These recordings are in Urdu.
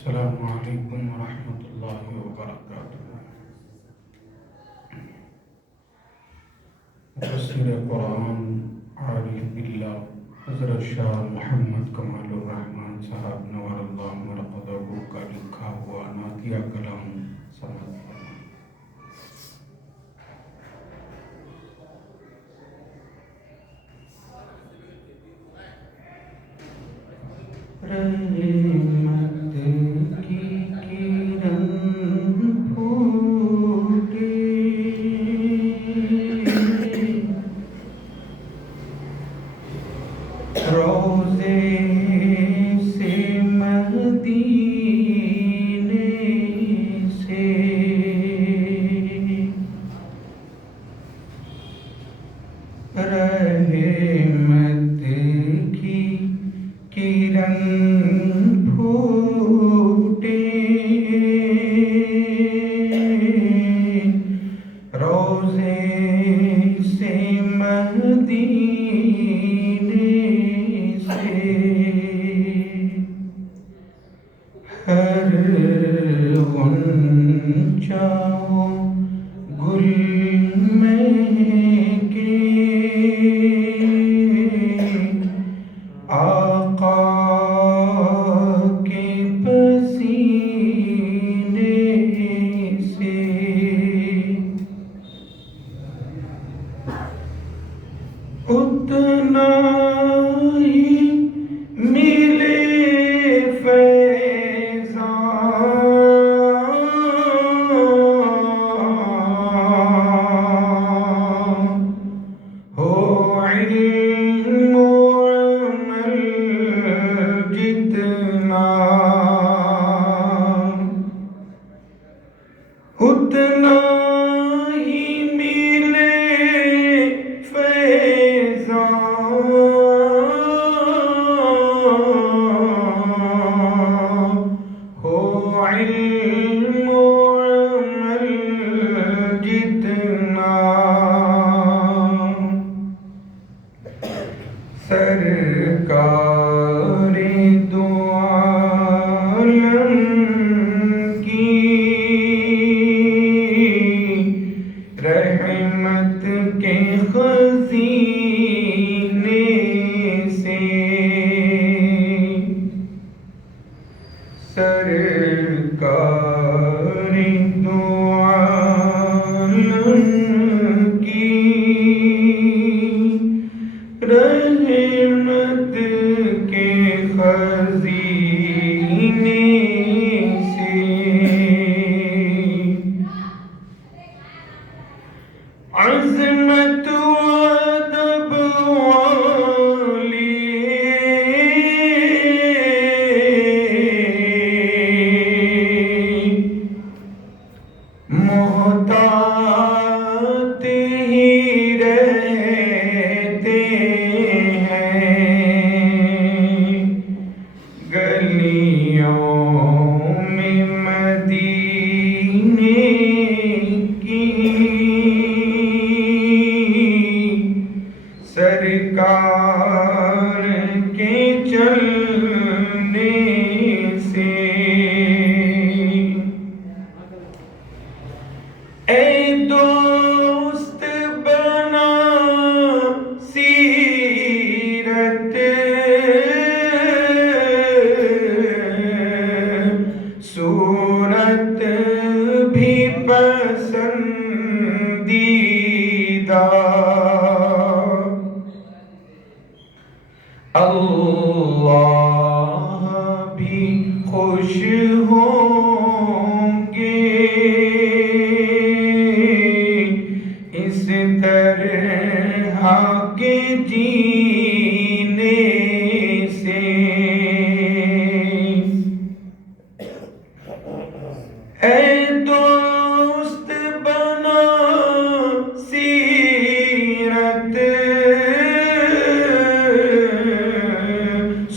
السلام علیکم ورحمۃ اللہ وبرکاتہ۔ تفسیر قرآن عارف باللہ حضرت شاہ محمد کمال الرحمن صاحب نور اللہ مرقدہ کا لکھا ہوا نعتیہ کلام سماعت فرمائیں۔ رحمت کی کرن پھوٹے روضے سے مدینے سے، رحمت کی کرن پھوٹے روضے سے مدینے سے، ہر غنچہ گل مہکے آقا کے پسینے سے، اتنا ہی ملے فیضان، ہو علم و عمل جتنا، اتنا ہی ملے فیضان، ہو علم و عمل جتنا، سرکار دو عالم کی رحمت کے خزینے سے، سرکار دو عالم کی رحمت کے خزینے سے، عظمت و ادب والی محتاط ہی رہتے ہیں گلیوں میں مدینے کی، سرکار کے چلنے سے، اے دوست بنا سیرت صورت بھی پسندیدہ، اللہ بھی خوش ہوں گے اس طرح کے جینے سے، اے دوست بنا سیرت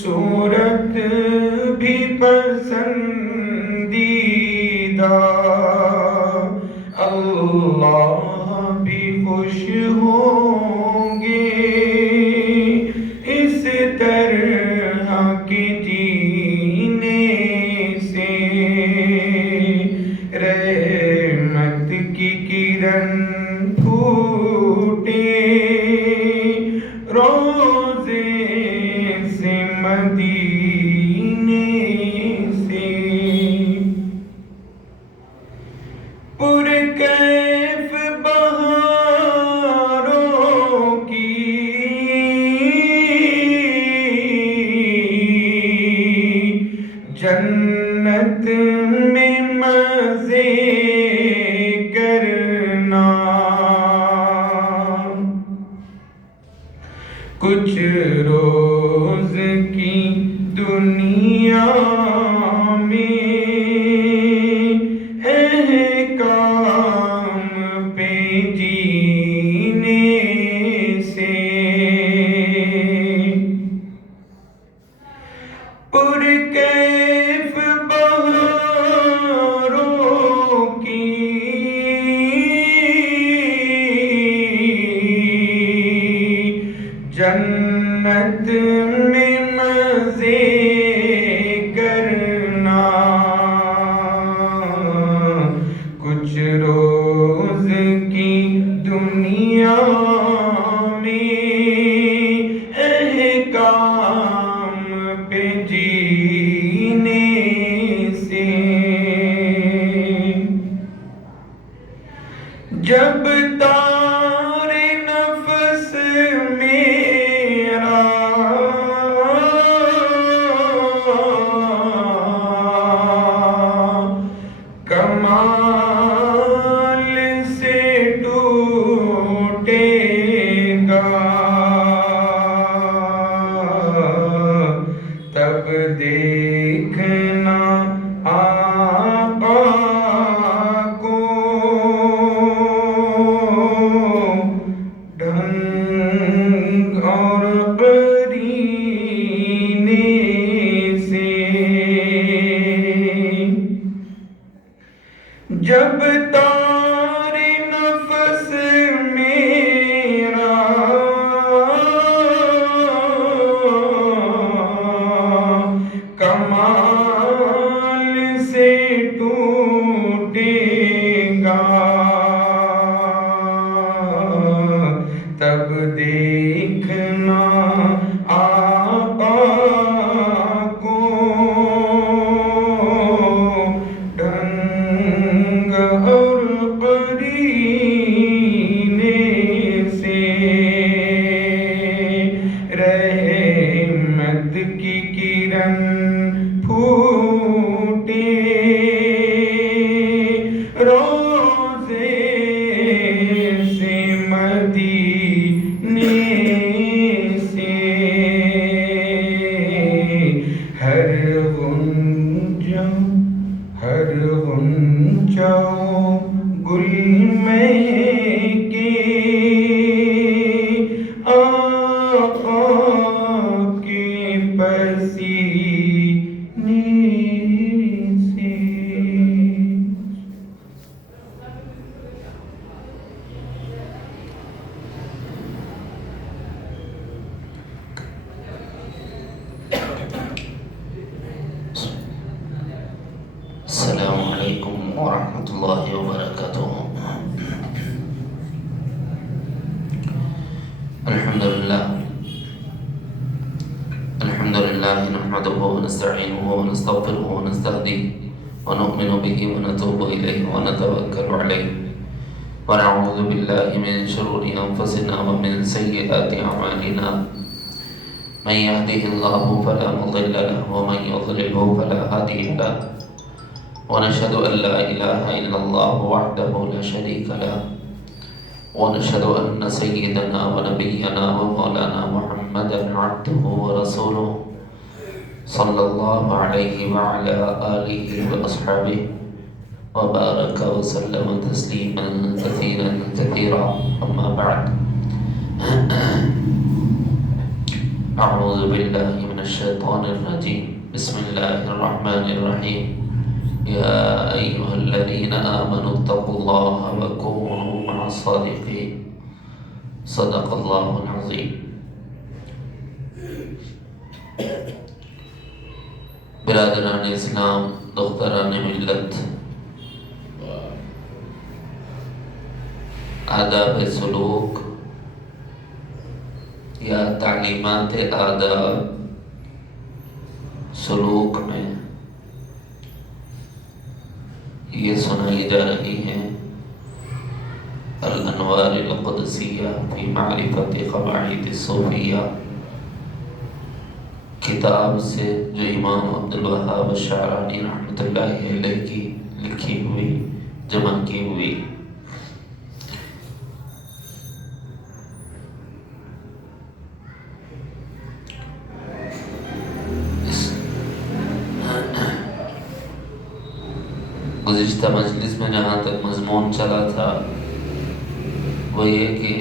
صورت بھی پسندیدہ، اللہ بھی خوش ہوں گے اس طرح کے جینے سے، پھوٹے روزے سے مدینے سے، پرکیف بہاروں کی جنت میں مزے کرنا، کچھ روز کی دنیا میں احکام پہ جینے سے، پرکیف بہاروں کی جنت میں مزے کرنا، کچھ روز کی دنیا میں احکام پہ جینے سے، جب تارے نفس میرا کمال سے ٹوٹے گا، تب دیکھنا آقا کو ڈھنگ اور قرینے سے، جب تارے نفس میرا کمال سے ٹوٹے گا، تب دیکھنا آقا کو ڈھنگ اور قرینے سے، رحمت کی کرن پھوٹے روزے سے مدینے سے، ہر غنچہ گل مہکے آقا کے پسینے سے۔ السلام علیکم ورحمۃ اللہ وبرکاتہ۔ الحمد للہ نحمده ونستعینه ونستغفره ونستهدیه ونؤمن به ونتوب الیہ ونتوکل علیہ ونعوذ باللہ من شرور انفسنا ومن سیئات اعمالنا، من يهده الله فلا مضل له ومن يضلله فلا هادي له، ونشهد أن لا إله إلا الله وحده لا شريك له، ونشهد أن سيدنا ونبينا ومولانا محمدا عبده ورسوله صلى الله عليه وعلى آله وأصحابه وبارك وسلم تسليما كثيرا كثيرا، أما بعد، أعوذ بالله من الشيطان الرجيم، بسم الله الرحمن الرحيم، يا أيها الذين آمنوا اتقوا الله وكونوا مع الصادقين، صدق الله العظيم۔ برادران اسلام، دختران ملت، آداب سلوک یا تعلیمات آداب سلوک میں یہ سنائی جا رہی ہیں الانوار القدسیہ فی معرفت قواعد الصوفیہ کتاب سے جو امام عبدالوہاب الشعرانی رحمۃ اللہ علیہ کی لکھی ہوئی جمع کی ہوئی گزشتہ مجلس میں جہاں تک مضمون چلا تھا وہ یہ کہ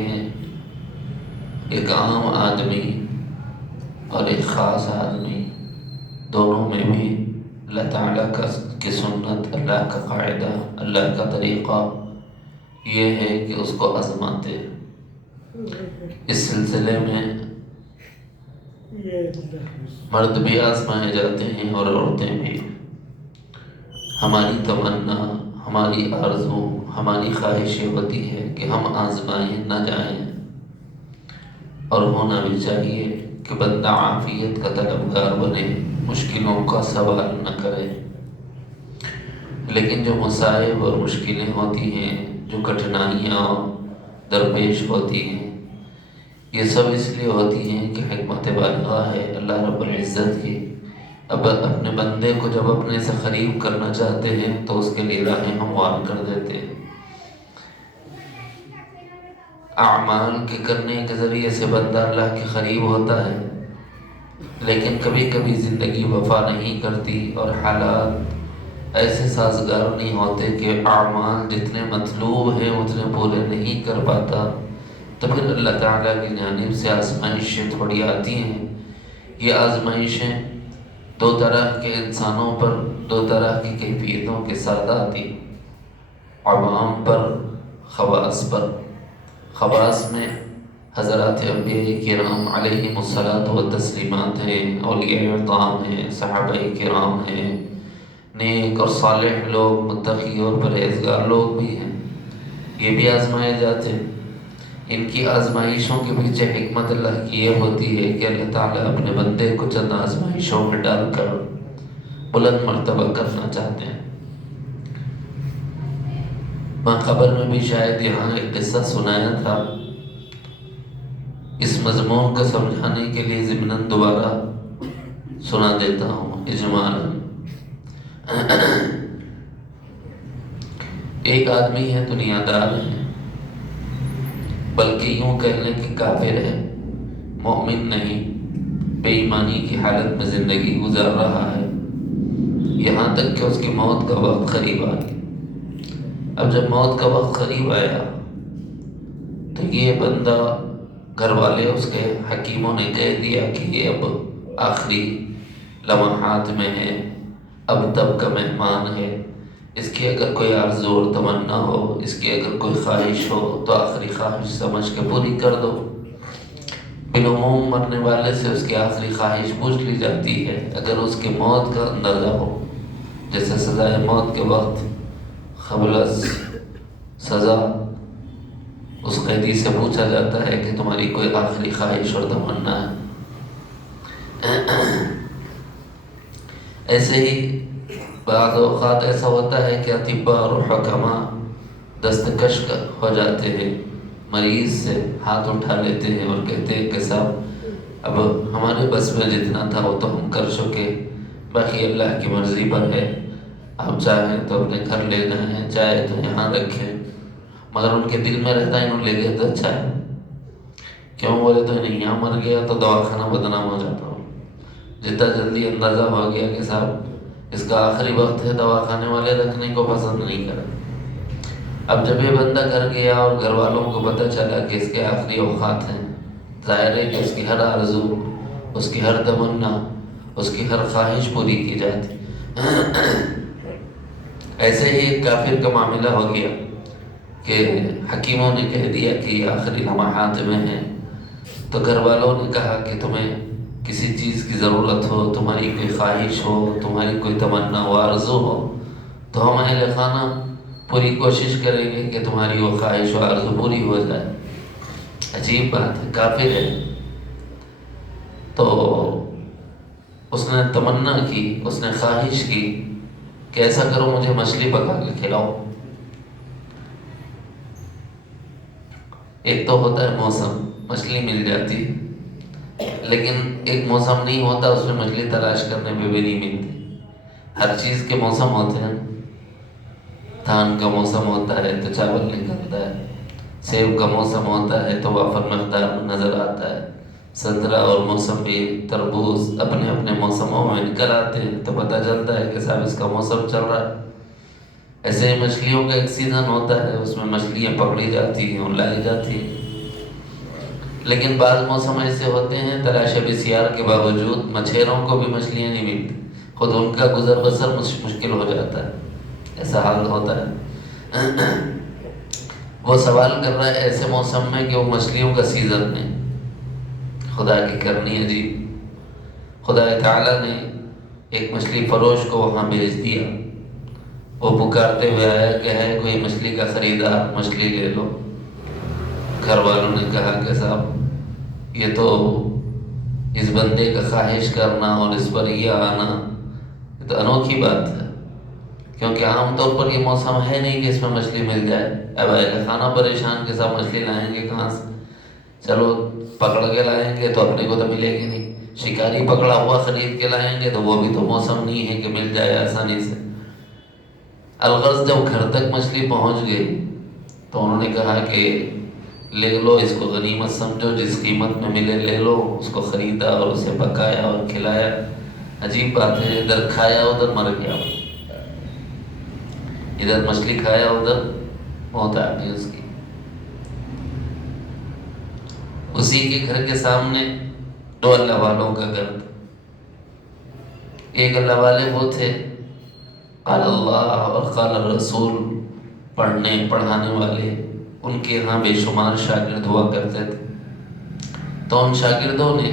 ایک عام آدمی اور ایک خاص آدمی دونوں میں بھی اللہ تعالیٰ کی سنت، اللہ کا قاعدہ، اللہ کا طریقہ یہ ہے کہ اس کو آزماتے۔ اس سلسلے میں مرد بھی آزمائے جاتے ہیں اور عورتیں بھی۔ ہماری تمنا، ہماری آرزو، ہماری خواہش یہ ہوتی ہے کہ ہم آزمائیں نہ جائیں، اور ہونا بھی چاہیے کہ بندہ عافیت کا طلبگار بنے، مشکلوں کا سوال نہ کرے۔ لیکن جو مصائب اور مشکلیں ہوتی ہیں، جو کٹھنائیاں درپیش ہوتی ہیں، یہ سب اس لیے ہوتی ہیں کہ حکمت بالغہ ہے اللہ رب العزت کی۔ اب اپنے بندے کو جب اپنے سے قریب کرنا چاہتے ہیں تو اس کے لیے راہیں ہموار کر دیتے ہیں۔ اعمال کے کرنے کے ذریعے سے بندہ اللہ کے قریب ہوتا ہے، لیکن کبھی کبھی زندگی وفا نہیں کرتی اور حالات ایسے سازگار نہیں ہوتے کہ اعمال جتنے مطلوب ہیں اتنے پورے نہیں کر پاتا، تو پھر اللہ تعالیٰ کی جانب سے آزمائشیں تھوڑی آتی ہیں۔ یہ آزمائشیں دو طرح کے انسانوں پر، دو طرح کی کیفیتوں کے ساتھ آتی، عوام پر، خواص پر۔ خواص میں حضرات انبیاء کرام علیہم الصلاۃ والتسلیمات ہیں، اولیاء اعظام ہیں، صحابہ کرام ہیں، نیک اور صالح لوگ، متقی اور پرہیزگار لوگ بھی ہیں، یہ بھی آزمائے جاتے ہیں۔ ان کی آزمائشوں کے پیچھے حکمت اللہ کی یہ ہوتی ہے کہ اللہ تعالیٰ اپنے بندے کو چند آزمائشوں میں ڈال کر بلند مرتبہ کرنا چاہتے ہیں۔ میں خبر میں بھی شاید یہاں ایک قصہ سنایا تھا، اس مضمون کو سمجھانے کے لیے ضمناً دوبارہ سنا دیتا ہوں اجمالاً۔ ایک آدمی ہے، دنیا دار ہے، بلکہ یوں کہہ لیں کہ کافر ہے، مومن نہیں، بے ایمانی کی حالت میں زندگی گزار رہا ہے، یہاں تک کہ اس کی موت کا وقت قریب آ گیا۔ اب جب موت کا وقت قریب آیا تو یہ بندہ، گھر والے اس کے حکیموں نے کہہ دیا کہ یہ اب آخری لمحات میں ہے، اب تب کا مہمان ہے، اس کی اگر کوئی آرزو اور تمنا ہو، اس کی اگر کوئی خواہش ہو تو آخری خواہش سمجھ کے پوری کر دو۔ بالعموم مرنے والے سے اس کی آخری خواہش پوچھ لی جاتی ہے، اگر اس کی موت کا اندازہ ہو، جیسے سزائے موت کے وقت قبل از سزا اس قیدی سے پوچھا جاتا ہے کہ تمہاری کوئی آخری خواہش اور تمنا ہے۔ ایسے ہی بعض اوقات ایسا ہوتا ہے کہ اطباء اور حکماء دستکش ہو جاتے ہیں، مریض سے ہاتھ اٹھا لیتے ہیں اور کہتے ہیں کہ صاحب اب ہمارے بس میں جتنا تھا وہ تو ہم کر چکے، باقی اللہ کی مرضی پر ہے، آپ چاہیں تو اپنے گھر لے جائیں، چاہے تو یہاں رکھیں۔ مگر ان کے دل میں رہتا ہے انہوں لے گئے تو اچھا ہے، کیوں بولے تو نہیں یہاں مر گیا تو دواخانہ بدنام ہو جاتا ہوں۔ جتنا جلدی اندازہ ہو گیا کہ صاحب اس کا آخری وقت ہے، دواخانے والے رکھنے کو پسند نہیں کرے۔ اب جب یہ بندہ گھر گیا اور گھر والوں کو پتہ چلا کہ اس کے آخری اوقات ہیں، ظاہر ہے کہ اس کی ہر آرزو، اس کی ہر تمنا، اس کی ہر خواہش پوری کی جاتی۔ ایسے ہی ایک کافر کا معاملہ ہو گیا کہ حکیموں نے کہہ دیا کہ یہ آخری لمحات میں ہے، تو گھر والوں نے کہا کہ تمہیں کسی چیز کی ضرورت ہو، تمہاری کوئی خواہش ہو، تمہاری کوئی تمنا و آرزو ہو تو ہم اہل خانہ پوری کوشش کریں گے کہ تمہاری وہ خواہش و آرزو پوری ہو جائے۔ عجیب بات ہے، کافر ہے تو اس نے تمنا کی، اس نے خواہش کی کہ ایسا کرو مجھے مچھلی پکا کے کھلاؤ۔ ایک تو ہوتا ہے موسم، مچھلی مل جاتی، لیکن ایک موسم نہیں ہوتا اس میں مچھلی تلاش کرنے پہ بھی نہیں ملتی۔ ہر چیز کے موسم ہوتے ہیں، دھان کا موسم ہوتا ہے تو چاول نکلتا ہے، سیب کا موسم ہوتا ہے تو وافر مقدار میں نظر آتا ہے، سنترا اور موسمی تربوز اپنے اپنے موسموں میں نکل آتے ہیں تو پتہ چلتا ہے کہ صاحب اس کا موسم چل رہا ہے۔ ایسے ہی مچھلیوں کا ایک سیزن ہوتا ہے، اس میں مچھلیاں پکڑی جاتی ہیں اور لائی جاتی ہیں، لیکن بعض موسم ایسے ہوتے ہیں تلاش بسیار کے باوجود مچھیروں کو بھی مچھلیاں نہیں ملتی، خود ان کا گزر بسر مشکل ہو جاتا ہے، ایسا حال ہوتا ہے۔ وہ سوال کر رہا ہے ایسے موسم میں کہ وہ مچھلیوں کا سیزن ہے۔ خدا کی کرنی عجیب، خدا تعالیٰ نے ایک مچھلی فروش کو وہاں بھیج دیا، وہ پکارتے ہوئے آیا کہ ہے کوئی مچھلی کا خریدار، مچھلی لے لو۔ گھر والوں نے کہا کہ صاحب یہ تو اس بندے کا خواہش کرنا اور اس پر یہ آنا، یہ تو انوکھی بات ہے، کیونکہ عام طور پر یہ موسم ہے نہیں کہ اس میں مچھلی مل جائے۔ اب اہل خانہ پریشان کے ساتھ مچھلی لائیں گے کہاں سے؟ چلو پکڑ کے لائیں گے تو اپنے کو تو ملے گی نہیں، شکاری پکڑا ہوا خرید کے لائیں گے تو وہ بھی تو موسم نہیں ہے کہ مل جائے آسانی سے۔ الغرض جب گھر تک مچھلی پہنچ گئی تو انہوں نے کہا کہ لے لو، اس کو غنیمت سمجھو، جس قیمت میں ملے لے لو۔ اس کو خریدا اور اسے پکایا اور کھلایا۔ عجیب بات ہے، ادھر کھایا ادھر مر گیا، ادھر مچھلی کھایا ادھر موت آ گئی اس کی۔ اسی کے گھر کے سامنے دو اللہ والوں کا گھر تھا۔ ایک اللہ والے وہ تھے قال اللہ اور قال الرسول پڑھنے پڑھانے والے، ان کے ہاں بے شمار شاگرد ہوا کرتے تھے۔ تو ان شاگردوں نے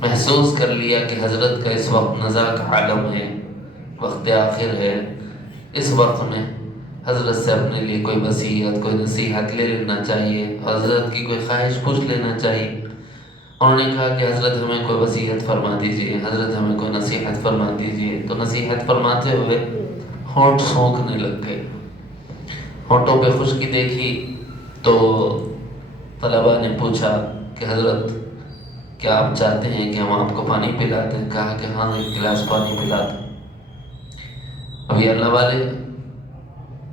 محسوس کر لیا کہ حضرت کا اس وقت نزا کا عالم ہے، وقت آخر ہے، اس وقت میں حضرت سے اپنے لیے کوئی وصیت، کوئی نصیحت لے لینا چاہیے، حضرت کی کوئی خواہش پوچھ لینا چاہیے۔ انہوں نے کہا کہ حضرت ہمیں کوئی وصیت فرما دیجئے، حضرت ہمیں کوئی نصیحت فرما دیجئے۔ تو نصیحت فرماتے ہوئے ہونٹ سونکھنے لگ گئے، ہونٹوں پہ خشکی دیکھی تو طلباء نے پوچھا کہ حضرت کیا آپ چاہتے ہیں کہ ہم آپ کو پانی پلا دیں؟ کہا کہ ہاں ایک گلاس پانی پلا دیں۔ ابھی اللہ والے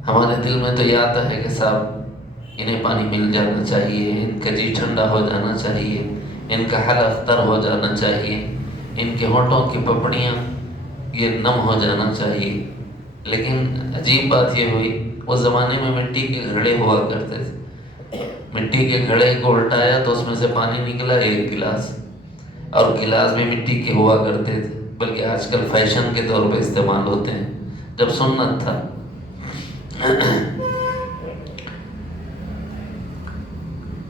ہمارے دل میں تو یہ آتا ہے کہ صاحب انہیں پانی مل جانا چاہیے، ان کا جی ٹھنڈا ہو جانا چاہیے، ان کا حلق تر ہو جانا چاہیے، ان کے ہونٹوں کی پپڑیاں یہ نم ہو جانا چاہیے۔ لیکن عجیب بات یہ ہوئی، اس زمانے میں مٹی کے گھڑے ہوا کرتے تھے، مٹی کے گھڑے کو الٹایا تو اس میں سے پانی نکلا ایک گلاس، اور گلاس بھی مٹی کے ہوا کرتے تھے، بلکہ آج کل فیشن کے طور پہ استعمال ہوتے ہیں، جب سنت تھا۔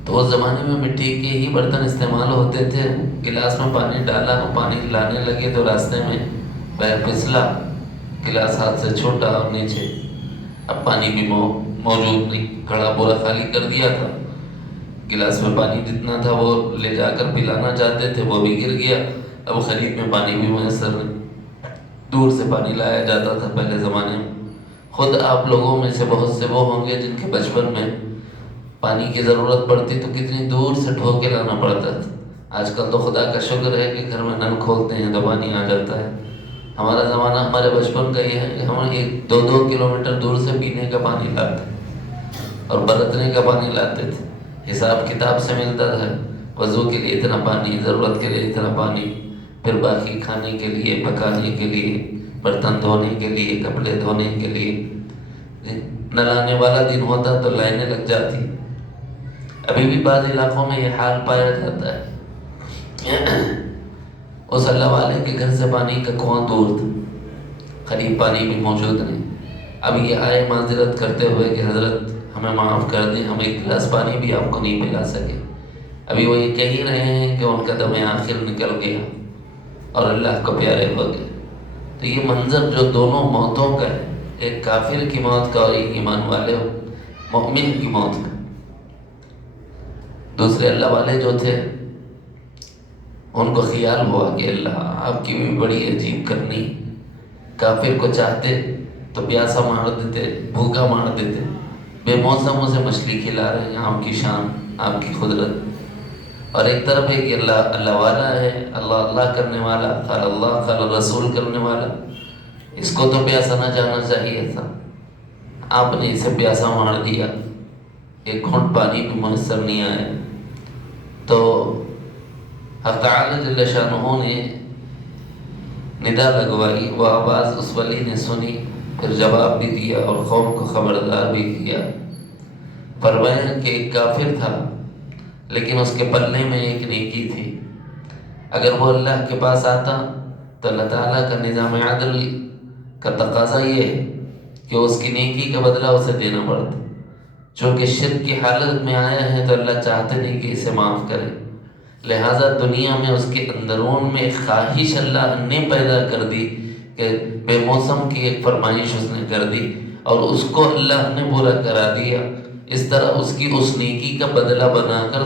تو اس زمانے میں مٹی کے ہی برتن استعمال ہوتے تھے۔ گلاس میں پانی ڈالا، پانی لانے لگے تو راستے میں پیر پھسلا، گلاس ہاتھ سے چھوٹا اور نیچے اب پانی بھی موجود نہیں، گھڑا پورا خالی کر دیا تھا، گلاس میں پانی جتنا تھا وہ لے جا کر پلانا چاہتے تھے وہ بھی گر گیا، اب خرید میں پانی بھی میسر نہیں، دور سے پانی لایا جاتا تھا پہلے زمانے میں۔ خود آپ لوگوں میں سے بہت سے وہ ہوں گے جن کے بچپن میں پانی کی ضرورت پڑتی تو کتنی دور سے ڈھو کے لانا پڑتا تھا۔ آج کل تو خدا کا شکر ہے کہ گھر میں نل کھولتے ہیں تو پانی آ جاتا ہے۔ ہمارا زمانہ، ہمارے بچپن کا یہ ہے کہ ہم 1-2 کلومیٹر دور سے پینے کا پانی لاتے اور برتنے کا پانی لاتے تھے، حساب کتاب سے ملتا تھا، وضو کے لیے اتنا پانی، ضرورت کے لیے اتنا پانی، پھر باقی کھانے کے لیے، پکانے کے لیے، برتن دھونے کے لیے، کپڑے دھونے کے لیے۔ نل آنے والا دن ہوتا تو لائنیں لگ جاتی۔ ابھی بھی بعض علاقوں میں یہ حال پایا جاتا ہے۔ اس اللہ والے کے گھر سے پانی کا کنواں دور تھا، قریب پانی بھی موجود نہیں۔ اب یہ آئے معذرت کرتے ہوئے کہ حضرت ہمیں معاف کر دیں، ہم ایک گلاس پانی بھی آپ کو نہیں پلا سکے۔ ابھی وہ یہ کہہ ہی رہے ہیں کہ ان کا دم آخر نکل گیا اور اللہ کو پیارے ہو گئے۔ تو یہ منظر جو دونوں موتوں کا ہے، ایک کافر کی موت کا اور ایک ایمان والے مومن کی موت کا۔ دوسرے اللہ والے جو تھے ان کو خیال ہوا کہ اللہ آپ کی بھی بڑی عجیب کرنی، کافر کو چاہتے تو پیاسا مار دیتے، بھوکا مار دیتے، بے موسم اسے مچھلی کھلا رہے ہیں، آپ کی شان، آپ کی قدرت۔ اور ایک طرف ہے کہ اللہ والا ہے، اللہ کرنے والا، قال اللہ قال رسول کرنے والا، اس کو تو پیاسا نہ جانا چاہیے تھا، آپ نے اسے پیاسا مار دیا، ایک گھونٹ پانی بھی میسر نہیں آیا۔ تو حق تعالی جل شانہ نے ندا لگوائی، وہ آواز اس ولی نے سنی، پھر جواب بھی دیا اور قوم کو خبردار بھی کیا۔ فرمایا کہ ایک کافر تھا لیکن اس کے پلے میں ایک نیکی تھی، اگر وہ اللہ کے پاس آتا تو اللہ تعالیٰ کا نظام عدل کا تقاضا یہ ہے کہ اس کی نیکی کا بدلہ اسے دینا پڑتا، چونکہ شرک کی حالت میں آیا ہے تو اللہ چاہتے نہیں کہ اسے معاف کرے، لہٰذا دنیا میں اس کے اندرون میں ایک خواہش اللہ نے پیدا کر دی کہ بے موسم کی ایک فرمائش اس نے کر دی اور اس کو اللہ نے پورا کرا دیا۔ اس طرح اس کی اس نیکی کا بدلہ بنا کر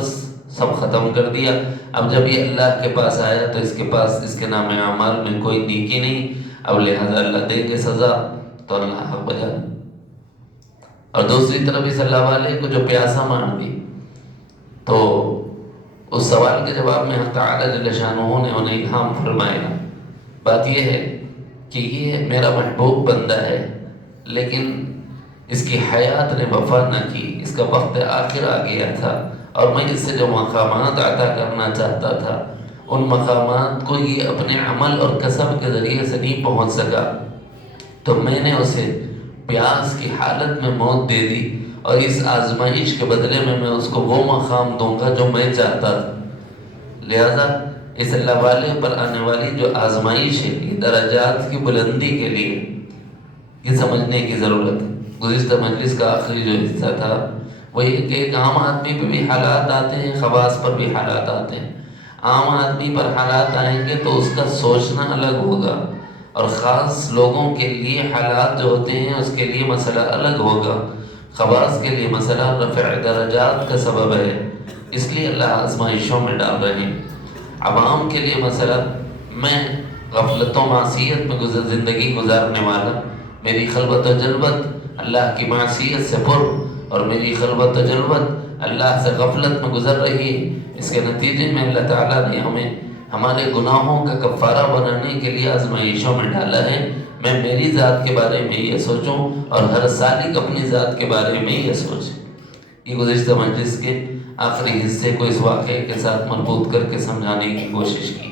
سب ختم کر دیا۔ اب جب یہ اللہ کے پاس آیا تو اس کے پاس اس کے نام اعمال میں کوئی نیکی نہیں، اب لہٰذا اللہ دیں گے سزا تو اللہ حق بجا۔ اور دوسری طرف اس اللہ والے کو جو پیاسا مار دی، تو اس سوال کے جواب میں حق تعالی جل شانہ نے انہیں الہام فرمایا۔ بات یہ ہے کہ یہ میرا محبوب بندہ ہے لیکن اس کی حیات نے وفا نہ کی، اس کا وقت آخر آ گیا تھا اور میں اس سے جو مقامات عطا کرنا چاہتا تھا ان مقامات کو یہ اپنے عمل اور کسب کے ذریعے سے نہیں پہنچ سکا، تو میں نے اسے پیاس کی حالت میں موت دے دی اور اس آزمائش کے بدلے میں اس کو وہ مقام دوں گا جو میں چاہتا تھا۔ لہذا اس اللہ والے پر آنے والی جو آزمائش ہے یہ درجات کی بلندی کے لیے، یہ سمجھنے کی ضرورت ہے۔ گزشتہ مجلس کا آخری جو حصہ تھا وہ یہ کہ ایک عام آدمی پہ بھی حالات آتے ہیں، خواص پر بھی حالات آتے ہیں۔ عام آدمی پر حالات آئیں گے تو اس کا سوچنا الگ ہوگا، اور خاص لوگوں کے لیے حالات جو ہوتے ہیں اس کے لیے مسئلہ الگ ہوگا۔ خواص کے لیے مسئلہ رفع درجات کا سبب ہے، اس لیے اللہ آزمائشوں میں ڈال رہے ہیں۔ عوام کے لیے مسئلہ، میں غفلت و معصیت میں زندگی گزارنے والا، میری خلوت و جلوت اللہ کی معصیت سے پر اور میری خلوت و جلوت اللہ سے غفلت میں گزر رہی ہے، اس کے نتیجے میں اللہ تعالیٰ نے ہمیں ہمارے گناہوں کا کفارہ بنانے کے لیے آزمائشوں میں ڈالا ہے۔ میں میری ذات کے بارے میں یہ سوچوں اور ہر سالک اپنی ذات کے بارے میں یہ سوچے۔ یہ گزشتہ مجلس کے آخری حصے کو اس واقعے کے ساتھ مربوط کر کے سمجھانے کی کوشش کی۔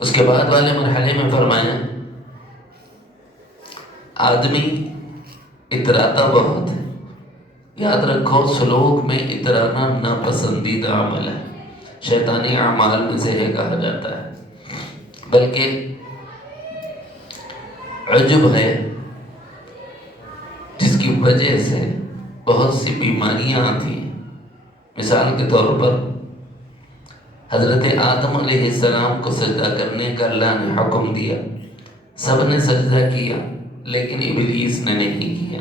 اس کے بعد والے مرحلے میں فرمایا آدمی اتراتا بہت ہے، یاد رکھو سلوک میں اترانا ناپسندیدہ عمل ہے، شیطانی اعمال میں سے ہے کہا جاتا ہے، بلکہ عجب ہے جس کی وجہ سے بہت سی بیماریاں آتی ہیں۔ مثال کے طور پر حضرت آدم علیہ السلام کو سجدہ کرنے کا اللہ نے حکم دیا، سب نے سجدہ کیا لیکن ابلیس نے نہیں کیا،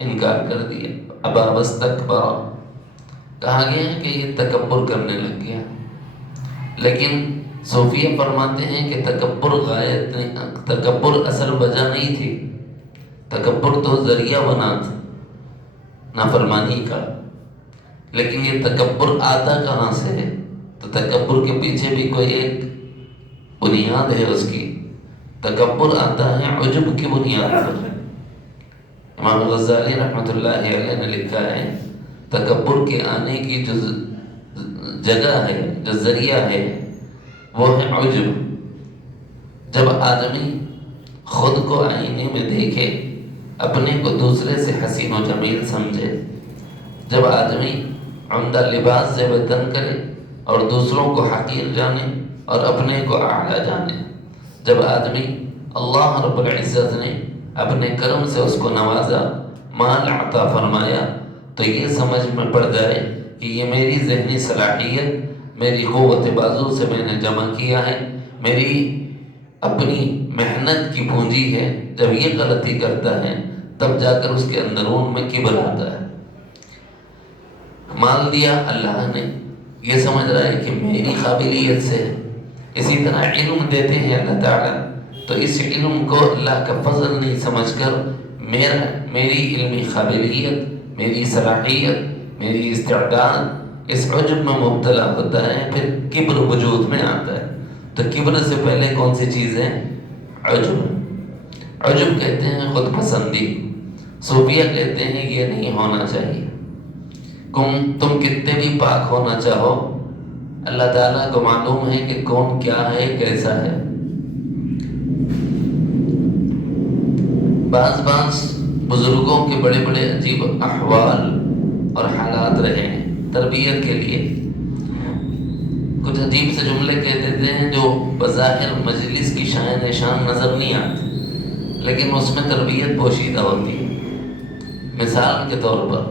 انکار کر دیا، ابا واستکبر، کہا گیا ہے کہ یہ تکبر کرنے لگ گیا۔ لیکن صوفیہ فرماتے ہیں کہ تکبر اصل وجہ نہیں تھی، تکبر تو ذریعہ بنا تھا نافرمانی کا، لیکن یہ تکبر آتا کہاں سے ہے؟ تو تکبر کے پیچھے بھی کوئی ایک بنیاد ہے اس کی۔ تکبر آتا ہے عجب کی بنیاد پر۔ امام غزالی رحمۃ اللہ علیہ نے لکھا ہے تکبر کے آنے کی جو جگہ ہے، جو ذریعہ ہے، وہ ہے عجب۔ جب آدمی خود کو آئینے میں دیکھے، اپنے کو دوسرے سے حسین و جمیل سمجھے، جب آدمی عمدہ لباس سے وطن کرے اور دوسروں کو حقیر جانے اور اپنے کو اعلیٰ جانے، جب آدمی اللہ رب العزت نے اپنے کرم سے اس کو نوازا، مال عطا فرمایا، تو یہ سمجھ میں پڑ جائے کہ یہ میری ذہنی صلاحیت، میری قوت بازو سے میں نے جمع کیا ہے، میری اپنی محنت کی پونجی ہے، جب یہ غلطی کرتا ہے تب جا کر اس کے اندرون میں کبر آتا ہے۔ مان لیا اللہ نے، یہ سمجھ رہا ہے کہ میری قابلیت سے ہے۔ اسی طرح علم دیتے ہیں اللہ تعالیٰ، تو اس علم کو اللہ کا فضل نہیں سمجھ کر میری علمی قابلیت، میری صلاحیت، میری استعداد، اس عجب میں مبتلا ہوتا ہے، پھر کبر وجود میں آتا ہے۔ تو کبر سے پہلے کون سی چیز ہے؟ عجب۔ عجب کہتے ہیں خود پسندی، صوفیہ کہتے ہیں یہ نہیں ہونا چاہیے۔ تم کتنے بھی پاک ہونا چاہو، اللہ تعالیٰ کو معلوم ہے کہ کون کیا ہے، کیسا ہے۔ بعض بزرگوں کے بڑے بڑے عجیب احوال اور حالات رہے ہیں تربیت کے لیے۔ کچھ عجیب سے جملے کہہ دیتے ہیں جو بظاہر مجلس کی شان نشان نظر نہیں آتے، لیکن اس میں تربیت پوشیدہ ہوتی ہے۔ مثال کے طور پر،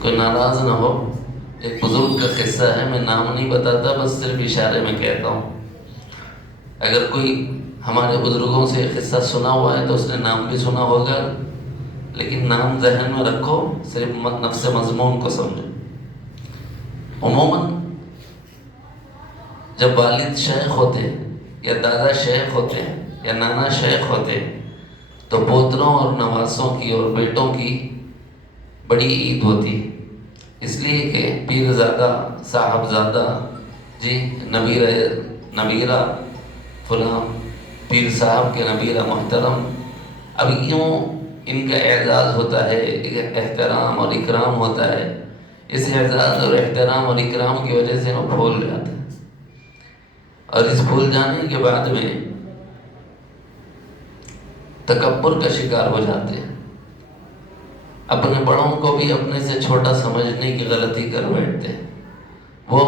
کوئی ناراض نہ ہو، ایک بزرگ کا قصہ ہے، میں نام نہیں بتاتا، بس صرف اشارے میں کہتا ہوں۔ اگر کوئی ہمارے بزرگوں سے قصہ سنا ہوا ہے تو اس نے نام بھی سنا ہوگا، لیکن نام ذہن میں رکھو، صرف نفس مضمون کو سمجھو۔ عموماً جب والد شیخ ہوتے ہیں یا دادا شیخ ہوتے ہیں یا نانا شیخ ہوتے ہیں تو پوتروں اور نواسوں کی اور بیٹوں کی بڑی عید ہوتی ہے، اس لیے کہ پیرزادہ، صاحبزادہ، جی نبیرہ فلاں پیر صاحب کے نبیرہ محترم، اب یوں ان کا اعزاز ہوتا ہے، احترام اور اکرام ہوتا ہے۔ اس اعزاز اور احترام اور اکرام کی وجہ سے وہ پھول جاتے ہیں، اور اس پھول جانے کے بعد میں تکبر کا شکار ہو جاتے ہیں، اپنے بڑوں کو بھی اپنے سے چھوٹا سمجھنے کی غلطی کر بیٹھتے ہیں۔ وہ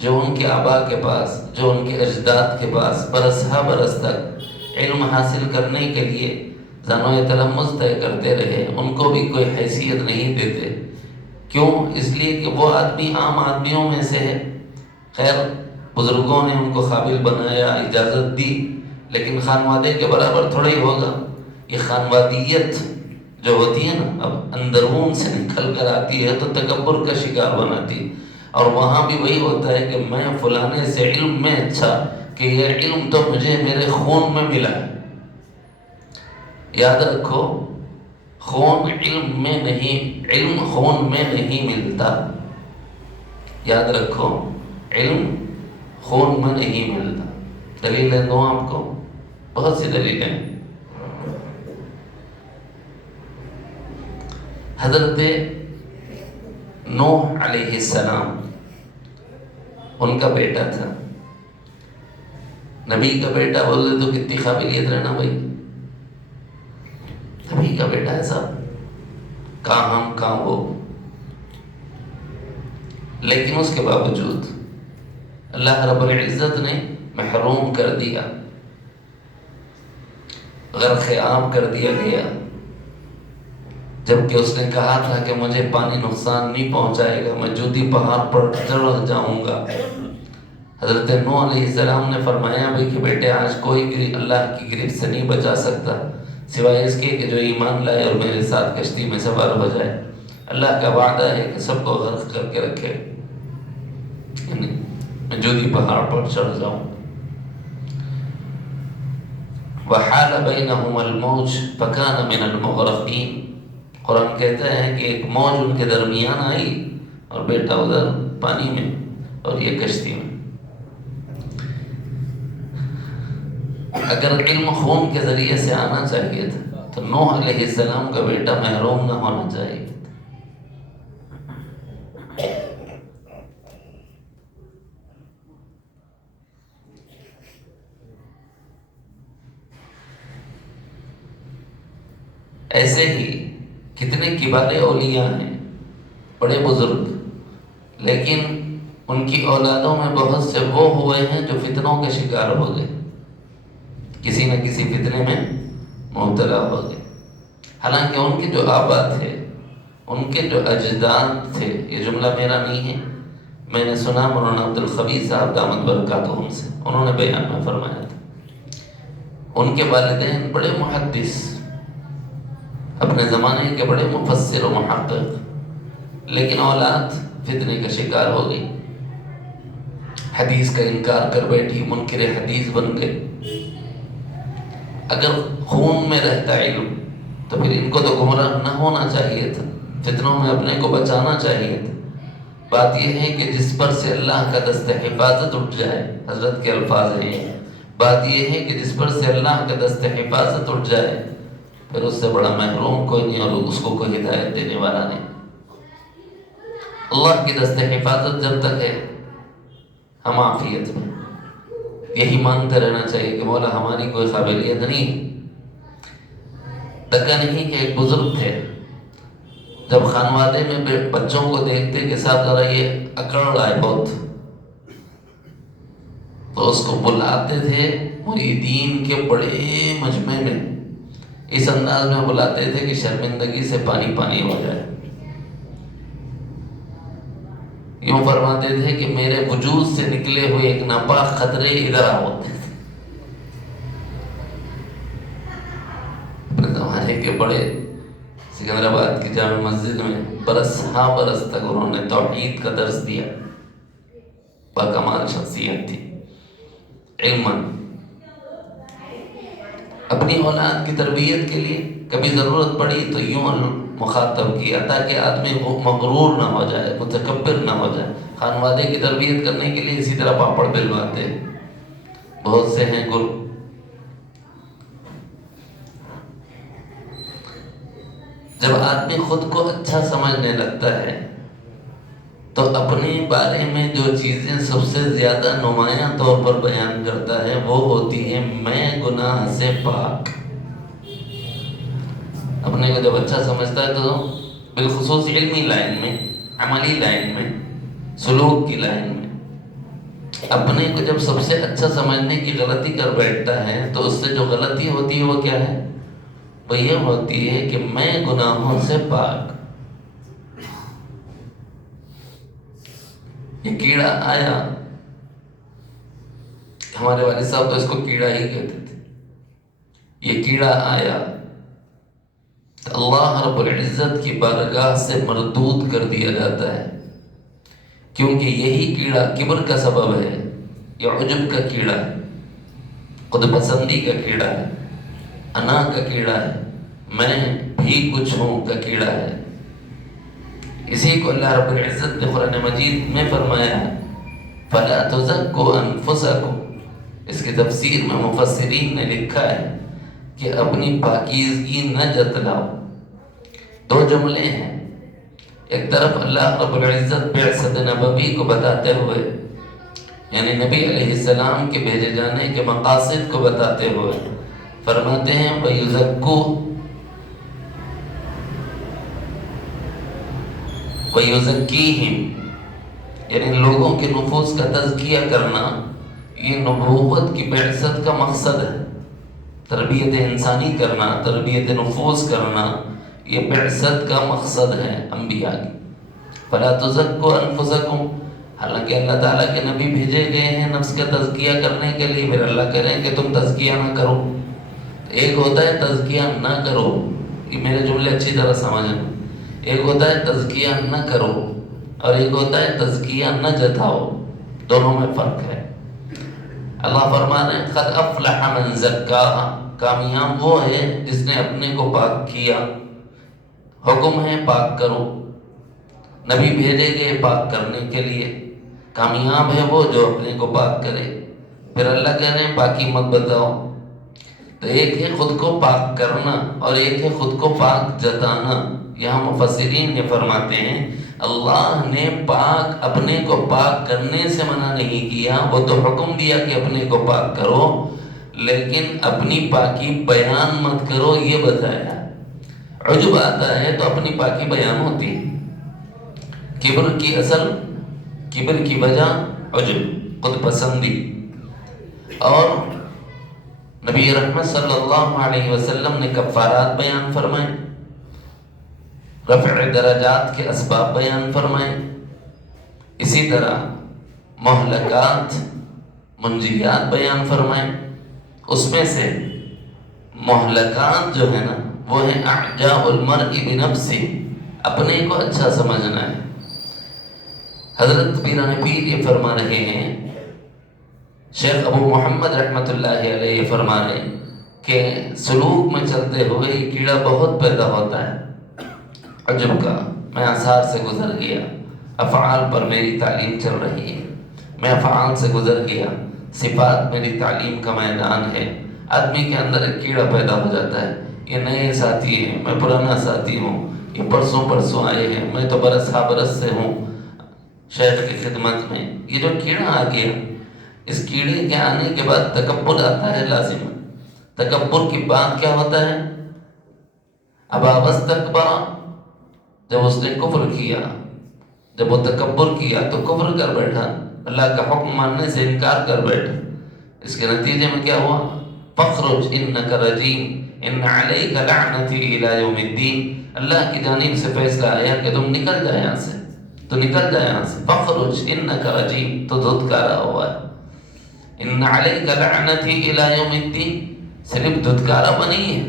جو ان کے آبا کے پاس، جو ان کے اجداد کے پاس برس ہا برس تک علم حاصل کرنے کے لیے زانو تلمذ طے کرتے رہے، ان کو بھی کوئی حیثیت نہیں دیتے۔ کیوں؟ اس لیے کہ وہ آدمی عام آدمیوں میں سے ہے۔ خیر، بزرگوں نے ان کو قابل بنایا، اجازت دی، لیکن خانوادے کے برابر تھوڑا ہی ہوگا۔ یہ خانوادیت جو ہوتی ہے نا، اب اندرون سے نکل کر آتی ہے تو تکبر کا شکار بناتی ہے، اور وہاں بھی وہی ہوتا ہے کہ میں فلانے سے علم میں اچھا، کہ یہ علم تو مجھے میرے خون میں ملا ہے۔ یاد رکھو، علم خون میں نہیں ملتا۔ یاد رکھو، علم خون میں نہیں ملتا۔ دلیلیں دوں آپ کو، بہت سی دلیلیں۔ حضرت نوح علیہ السلام، ان کا بیٹا تھا، نبی کا بیٹا بول دے تو کتنی قابلیت رہنا بھائی، نبی کا بیٹا ہے صاحب، کہاں ہم کہاں وہ، لیکن اس کے باوجود اللہ رب العزت نے محروم کر دیا، غرق آب کر دیا گیا، جبکہ اس نے کہا تھا کہ مجھے پانی نقصان نہیں پہنچائے گا، میں جودی پہاڑ پر چڑھ جاؤں گا۔ حضرت نوح علیہ السلام نے فرمایا بھی کہ بیٹے، آج کوئی اللہ کی گرفت سے نہیں بچا سکتا سوائے اس کے کہ جو ایمان لائے اور میرے ساتھ کشتی میں سوار ہو جائے۔ اللہ کا وعدہ ہے کہ سب کو غرق کر کے رکھے، یعنی میں جودی پہاڑ پر چڑھ جاؤں۔ وحال بینہما الموج فکان من المغرقین، قرآن کہتا ہے کہ ایک موج ان کے درمیان آئی اور بیٹا ادھر پانی میں اور یہ کشتی میں۔ اگر علم خون کے ذریعے سے آنا چاہیے تھا تو نوح علیہ السلام کا بیٹا محروم نہ ہونا چاہیے تھا۔ ایسے ہی کتنے کبار اولیاء ہیں، بڑے بزرگ، لیکن ان کی اولادوں میں بہت سے وہ ہوئے ہیں جو فتنوں کے شکار ہو گئے، کسی نہ کسی فتنے میں مبتلا ہو گئے، حالانکہ ان کے جو آبا تھے، ان کے جو اجداد تھے، یہ جملہ میرا نہیں ہے، میں نے سنا مولانا عبد الخبیر صاحب دامت برکاتہم سے، انہوں نے بیان میں فرمایا تھا ان کے والدین بڑے محدث، اپنے زمانے کے بڑے مفسر و محقق، لیکن اولاد فتنے کا شکار ہو گئی، حدیث کا انکار کر بیٹھی، منکر حدیث بن گئے۔ اگر خون میں رہتا علم تو پھر ان کو تو گمراہ نہ ہونا چاہیے تھا، فتنوں میں اپنے کو بچانا چاہیے تھا۔ بات یہ ہے کہ جس پر سے اللہ کا دست حفاظت اٹھ جائے، حضرت کے الفاظ ہیں، بات یہ ہے کہ جس پر سے اللہ کا دست حفاظت اٹھ جائے پھر اس سے بڑا محروم کوئی نہیں اور اس کو کوئی ہدایت دینے والا نہیں۔ اللہ کی دست حفاظت جب تک ہے ہم عافیت میں، یہی مانتے رہنا چاہیے کہ مولا ہماری کوئی قابلیت نہیں۔ دکا نہیں کہ ایک بزرگ تھے، جب خانوادے میں بچوں کو دیکھتے کہ صاحب ذرا یہ اکڑ رہا ہے بہت، تو اس کو بلاتے تھے مریدین کے بڑے مجمع میں، اس انداز میں بلاتے تھے کہ شرمندگی سے پانی پانی ہو جائے۔ یوں فرماتے تھے کہ میرے وجود سے نکلے ہوئے ایک ناپاک خطرے ادھر آ ہوتے تھے۔ اپنے زمانے کے بڑے سکندرآباد کی جامع مسجد میں برس تک انہوں نے توحید کا درس دیا، باکمال شخصیت تھی علماً۔ اپنی اولاد کی تربیت کے لیے کبھی ضرورت پڑی تو یوں مخاطب کیا تاکہ آدمی مغرور نہ ہو جائے، متکبر نہ ہو جائے۔ خانوادے کی تربیت کرنے کے لیے اسی طرح پاپڑ بلواتے بہت سے ہیں گرو۔ جب آدمی خود کو اچھا سمجھنے لگتا ہے تو اپنے بارے میں جو چیزیں سب سے زیادہ نمایاں طور پر بیان کرتا ہے وہ ہوتی ہیں میں گناہ سے پاک۔ اپنے کو جب اچھا سمجھتا ہے تو بالخصوص علمی لائن میں، عملی لائن میں، سلوک کی لائن میں اپنے کو جب سب سے اچھا سمجھنے کی غلطی کر بیٹھتا ہے تو اس سے جو غلطی ہوتی ہے وہ کیا ہے؟ وہ یہ ہوتی ہے کہ میں گناہوں سے پاک۔ یہ کیڑا آیا، ہمارے والد صاحب تو اس کو کیڑا ہی کہتے تھے، یہ کیڑا آیا تو اللہ رب العزت کی بارگاہ سے مردود کر دیا جاتا ہے، کیونکہ یہی کیڑا کبر کا سبب ہے، یہ عجب کا کیڑا ہے، خود پسندی کا کیڑا ہے، انا کا کیڑا ہے، میں بھی کچھ ہوں کا کیڑا ہے۔ اسی کو اللہ رب العزت نے قرآن مجید میں فرمایا فَلَا تُزَكُّوا أَنفُسَكُمْ۔ اس کی تفسیر میں مفسرین نے لکھا ہے کہ اپنی پاکیزگی نہ جتلاؤ۔ دو جملے ہیں، ایک طرف اللہ رب العزت بعثت نبوی کو بتاتے ہوئے، یعنی نبی علیہ السلام کے بھیجے جانے کے مقاصد کو بتاتے ہوئے فرماتے ہیں وَيُزَكُّوا وَيُزَكِّيهِمْ، یعنی لوگوں کے نفوس کا تزکیہ کرنا یہ نبوت کی بعثت کا مقصد ہے۔ تربیت انسانی کرنا، تربیت نفوس کرنا یہ بعثت کا مقصد ہے انبیاء کی۔ فَلَا تُزَكُّوا أَنفُسَكُمْ، حالانکہ اللہ تعالیٰ کے نبی بھیجے گئے ہیں نفس کا تزکیہ کرنے کے لیے، پھر اللہ کہہ رہے ہیں کہ تم تزکیہ نہ کرو۔ ایک ہوتا ہے تزکیہ نہ کرو، یہ میرے جملے اچھی طرح سمجھیں، ایک ہوتا ہے تزکیہ نہ کرو اور ایک ہوتا ہے تزکیہ نہ جتاؤ، دونوں میں فرق ہے۔ اللہ فرما رہے ہیں قد افلح من زکاہا، کامیاب وہ ہے جس نے اپنے کو پاک کیا۔ حکم ہے پاک کرو، نبی بھیجے گئے پاک کرنے کے لیے، کامیاب ہے وہ جو اپنے کو پاک کرے۔ پھر اللہ کہہ رہے ہیں باقی مت بتاؤ۔ تو ایک ہے خود کو پاک کرنا اور ایک ہے خود کو پاک جتانا۔ یہاں مفسرین یہ فرماتے ہیں اللہ نے پاک اپنے کو پاک کرنے سے منع نہیں کیا، وہ تو حکم دیا کہ اپنے کو پاک کرو، لیکن اپنی پاکی بیان مت کرو یہ بتایا۔ عجب آتا ہے تو اپنی پاکی بیان ہوتی ہے۔ کبر کی اصل، کبر کی وجہ عجب، خود پسندی۔ اور نبی رحمت صلی اللہ علیہ وسلم نے کفارات بیان فرمائے، رفع درجات کے اسباب بیان فرمائے، اسی طرح مہلکات، منجیات بیان فرمائے۔ اس میں سے مہلکات جو ہے نا وہ ہے اعجاب المرء بنفسه، اپنے کو اچھا سمجھنا ہے۔ حضرت پیران پیر یہ فرما رہے ہیں، شیخ ابو محمد رحمۃ اللہ علیہ یہ فرما رہے ہیں کہ سلوک میں چلتے ہوئے یہ کیڑا بہت پیدا ہوتا ہے عجب کا۔ میں آثار سے گزر گیا، افعال پر میری تعلیم چل رہی ہے، میں افعال سے گزر گیا، صفات میری تعلیم کا میدان ہے۔ آدمی کے اندر ایک کیڑا پیدا ہو جاتا ہے، یہ نئے ساتھی ہیں، میں پرانا ساتھی ہوں، یہ پرسوں آئے ہیں، میں تو برس ہا برس سے ہوں شیخ کی خدمت میں۔ یہ جو کیڑا آ گیا، اس کیڑے کے آنے کے بعد تکبر آتا ہے لازم۔ تکبر کی بات کیا ہوتا ہے؟ اب استکبر، جب اس نے کفر کیا، جب وہ تکبر کیا تو کفر کر بیٹھا، اللہ کا حکم ماننے سے انکار کر بیٹھا۔ اس کے نتیجے میں کیا ہوا؟ فخرج انک رجیم ان علیک لعنتی الی یوم الدین، اللہ کی جانب سے فیصلہ آیا کہ تم نکل جائے یہاں سے، تو نکل جائے یہاں سے۔ فخرج انک رجیم، تو دھتکارا ہوا ہے۔ ان علیک لعنتی الی یوم الدین، صرف دھتکارا بنی ہے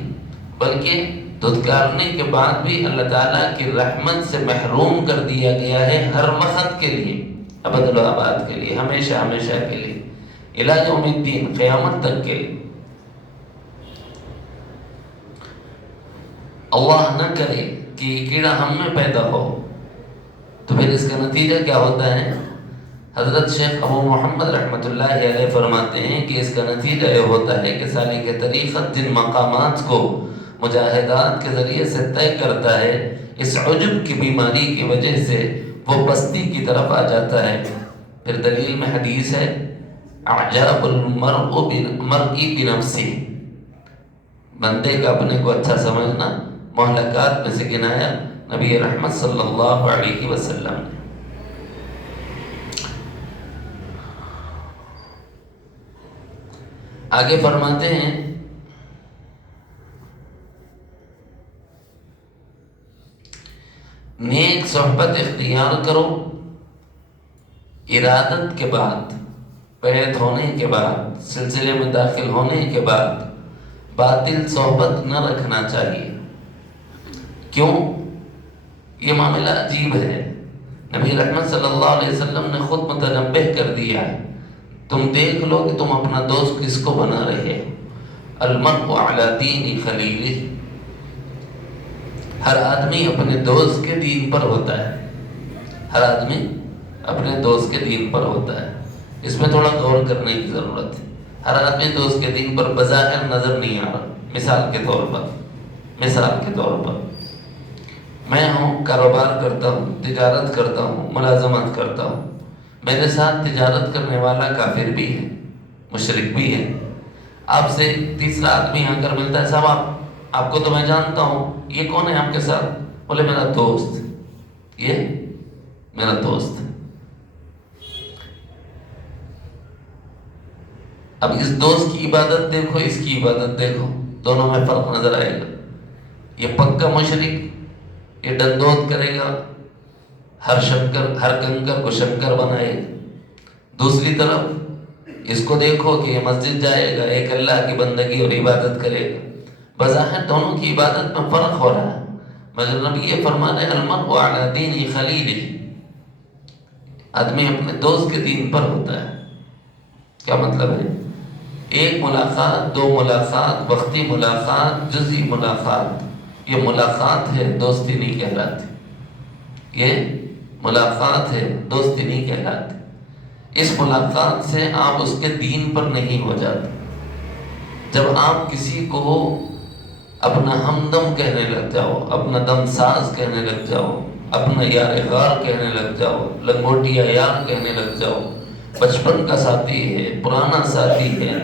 بلکہ دھتکارنے کے بعد بھی اللہ تعالیٰ کی رحمت سے محروم کر دیا گیا ہے ہر وقت کے لیے، ابد الآباد کے لیے، ہمیشہ ہمیشہ کے لیے، الی یوم الدین، قیامت تک کے لیے۔ اللہ نہ کرے کہ یہ کیڑا ہم میں پیدا ہو، تو پھر اس کا نتیجہ کیا ہوتا ہے؟ حضرت شیخ ابو محمد رحمۃ اللہ علیہ فرماتے ہیں کہ اس کا نتیجہ یہ ہوتا ہے کہ سالک طریقت جن مقامات کو مجاہدات کے ذریعے سے طے کرتا ہے، اس عجب کی بیماری کی وجہ سے وہ پستی کی طرف آ جاتا ہے۔ پھر دلیل میں حدیث ہے، اعجاب المرء بنفسه، بندے کا اپنے کو اچھا سمجھنا مہلکات میں سے گنایا نبی رحمت صلی اللہ علیہ وسلم نے۔ آگے فرماتے ہیں، نیک صحبت اختیار کرو ارادت کے بعد، بیعت ہونے کے بعد، سلسلے میں داخل ہونے کے بعد باطل صحبت نہ رکھنا چاہیے۔ کیوں؟ یہ معاملہ عجیب ہے، نبی رحمت صلی اللہ علیہ وسلم نے خود متنبہ کر دیا ہے، تم دیکھ لو کہ تم اپنا دوست کس کو بنا رہے ہو۔ المرء علی دین خلیلہ، ہر آدمی اپنے دوست کے دین پر ہوتا ہے، ہر آدمی اپنے دوست کے دین پر ہوتا ہے۔ اس میں تھوڑا غور کرنے کی ضرورت ہے۔ ہر آدمی دوست کے دین پر بظاہر نظر نہیں آ رہا۔ مثال کے طور پر میں ہوں، کاروبار کرتا ہوں، تجارت کرتا ہوں، ملازمت کرتا ہوں، میرے ساتھ تجارت کرنے والا کافر بھی ہے، مشرک بھی ہے۔ آپ سے تیسرا آدمی آ کر ملتا ہے، صاحب آپ کو تو میں جانتا ہوں، یہ کون ہے آپ کے ساتھ؟ بولے میرا دوست، یہ میرا دوست۔ اب اس دوست کی عبادت دیکھو، اس کی عبادت دیکھو، دونوں میں فرق نظر آئے گا۔ یہ پکا مشرک، یہ ڈندوت کرے گا، ہر کنکر کو شنکر بنائے گا۔ دوسری طرف اس کو دیکھو کہ یہ مسجد جائے گا، ایک اللہ کی بندگی اور عبادت کرے گا۔ بظاہر دونوں کی عبادت میں فرق ہو رہا ہے، مگر نبی یہ فرما رہے المرء علی دین خلیلہ، آدمی اپنے دوست کے دین پر ہوتا ہے۔ کیا مطلب ہے؟ ایک ملاقات، دو ملاقات، وقتی ملاقات، جزئی ملاقات، یہ ملاقات ہے، دوستی نہیں کہلاتی۔ یہ ملاقات ہے، دوستی نہیں کہلاتی۔ اس ملاقات سے آپ اس کے دین پر نہیں ہو جاتے۔ جب آپ کسی کو اپنا ہمدم کہنے لگ جاؤ، اپنا دم ساز کہنے لگ جاؤ، اپنا یار غار کہنے لگ جاؤ، لنگوٹیا یار کہنے لگ جاؤ، بچپن کا ساتھی ہے، پرانا ساتھی ہے،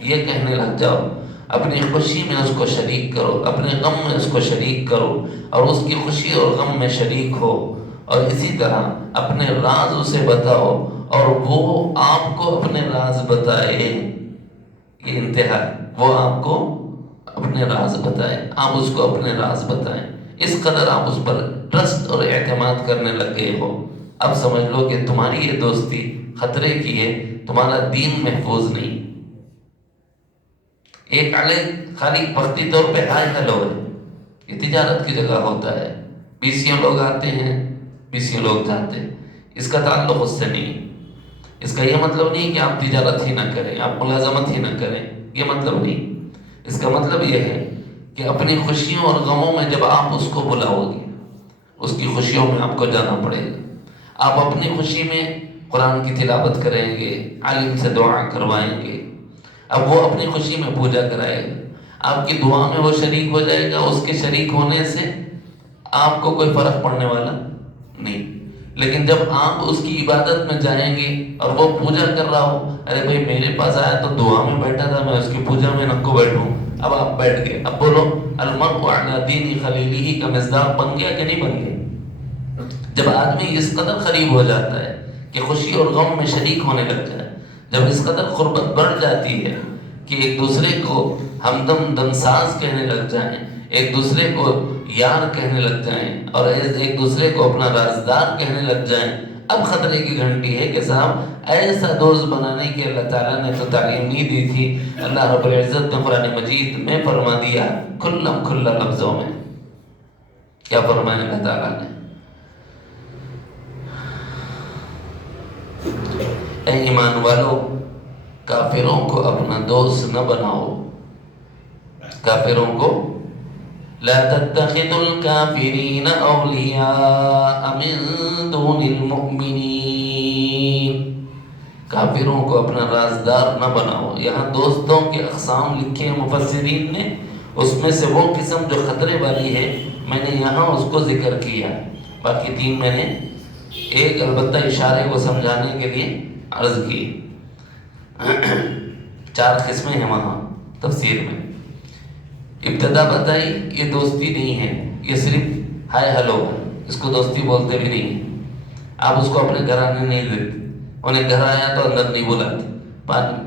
یہ کہنے لگ جاؤ، اپنی خوشی میں اس کو شریک کرو، اپنے غم میں اس کو شریک کرو، اور اس کی خوشی اور غم میں شریک ہو، اور اسی طرح اپنے راز اسے بتاؤ اور وہ آپ کو اپنے راز بتائے۔ یہ انتہا ہے، وہ آپ کو اپنے راز بتائے، آپ اس کو اپنے راز بتائیں۔ اس قدر آپ اس پر ٹرسٹ اور اعتماد کرنے لگ گئے ہو، اب سمجھ لو کہ تمہاری یہ دوستی خطرے کی ہے، تمہارا دین محفوظ نہیں۔ ایک علیہ خالی وقتی طور پہ ہائے ہیلو ہے، یہ تجارت کی جگہ ہوتا ہے، 20 لوگ آتے ہیں 20 لوگ جاتے ہیں، اس کا تعلق اس سے نہیں۔ اس کا یہ مطلب نہیں کہ آپ تجارت ہی نہ کریں، آپ ملازمت ہی نہ کریں، یہ مطلب نہیں۔ اس کا مطلب یہ ہے کہ اپنی خوشیوں اور غموں میں جب آپ اس کو بلاؤ گے، اس کی خوشیوں میں آپ کو جانا پڑے گا۔ آپ اپنی خوشی میں قرآن کی تلاوت کریں گے، عالم سے دعا کروائیں گے، اب وہ اپنی خوشی میں پوجا کرائے گا، آپ کی دعا میں وہ شریک ہو جائے گا، اس کے شریک ہونے سے آپ کو کوئی فرق پڑنے والا نہیں۔ لیکن جب آپ اس کی عبادت میں جائیں گے اور وہ پوجا کر رہا ہو، ارے بھائی میرے پاس آیا تو دعا میں بیٹھا تھا، میں اس کی پوجا میں نہ کو بیٹھوں، اب آپ بیٹھ گئے، اب بولو المرء علی دین خلیلہ کا مصداق بن گیا کہ نہیں بن گیا؟ جب آدمی اس قدر قریب ہو جاتا ہے کہ خوشی اور غم میں شریک ہونے لگ جائے، جب اس قدر قربت بڑھ جاتی ہے کہ ایک دوسرے کو ہمدم دمساز کہنے لگ جائیں، ایک دوسرے کو یار کہنے لگ جائیں، اور ایک دوسرے کو اپنا رازدار کہنے لگ جائیں، اب خطرے کی گھنٹی ہے کہ صاحب ایسا دوست بنانے کی اللہ تعالیٰ نے تو تعلیم نہیں دی تھی۔ اللہ رب العزت نے قرآن مجید میں فرما دیا کھلم کھلا لفظوں میں، کیا فرمایا اللہ تعالیٰ نے؟ اے ایمان والو، کافروں کو اپنا دوست نہ بناؤ، کافروں کو لا تتخذوا الكافرین اولیاء من دون المؤمنین، کافروں کو اپنا رازدار نہ بناؤ۔ یہاں دوستوں کے اقسام لکھے ہیں مفسرین نے، اس میں سے وہ قسم جو خطرے والی ہے میں نے یہاں اس کو ذکر کیا، باقی 3 میں نے ایک البتہ اشارے کو سمجھانے کے لیے عرض کی۔ 4 قسمیں ہیں وہاں تفسیر میں۔ ابتدا بتائی یہ دوستی نہیں ہے، یہ صرف ہائے ہلو ہے، اس کو دوستی بولتے بھی نہیں ہیں۔ آپ اس کو اپنے گھر آنے نہیں دیتے، انہیں گھر آیا تو اندر نہیں بلاتے،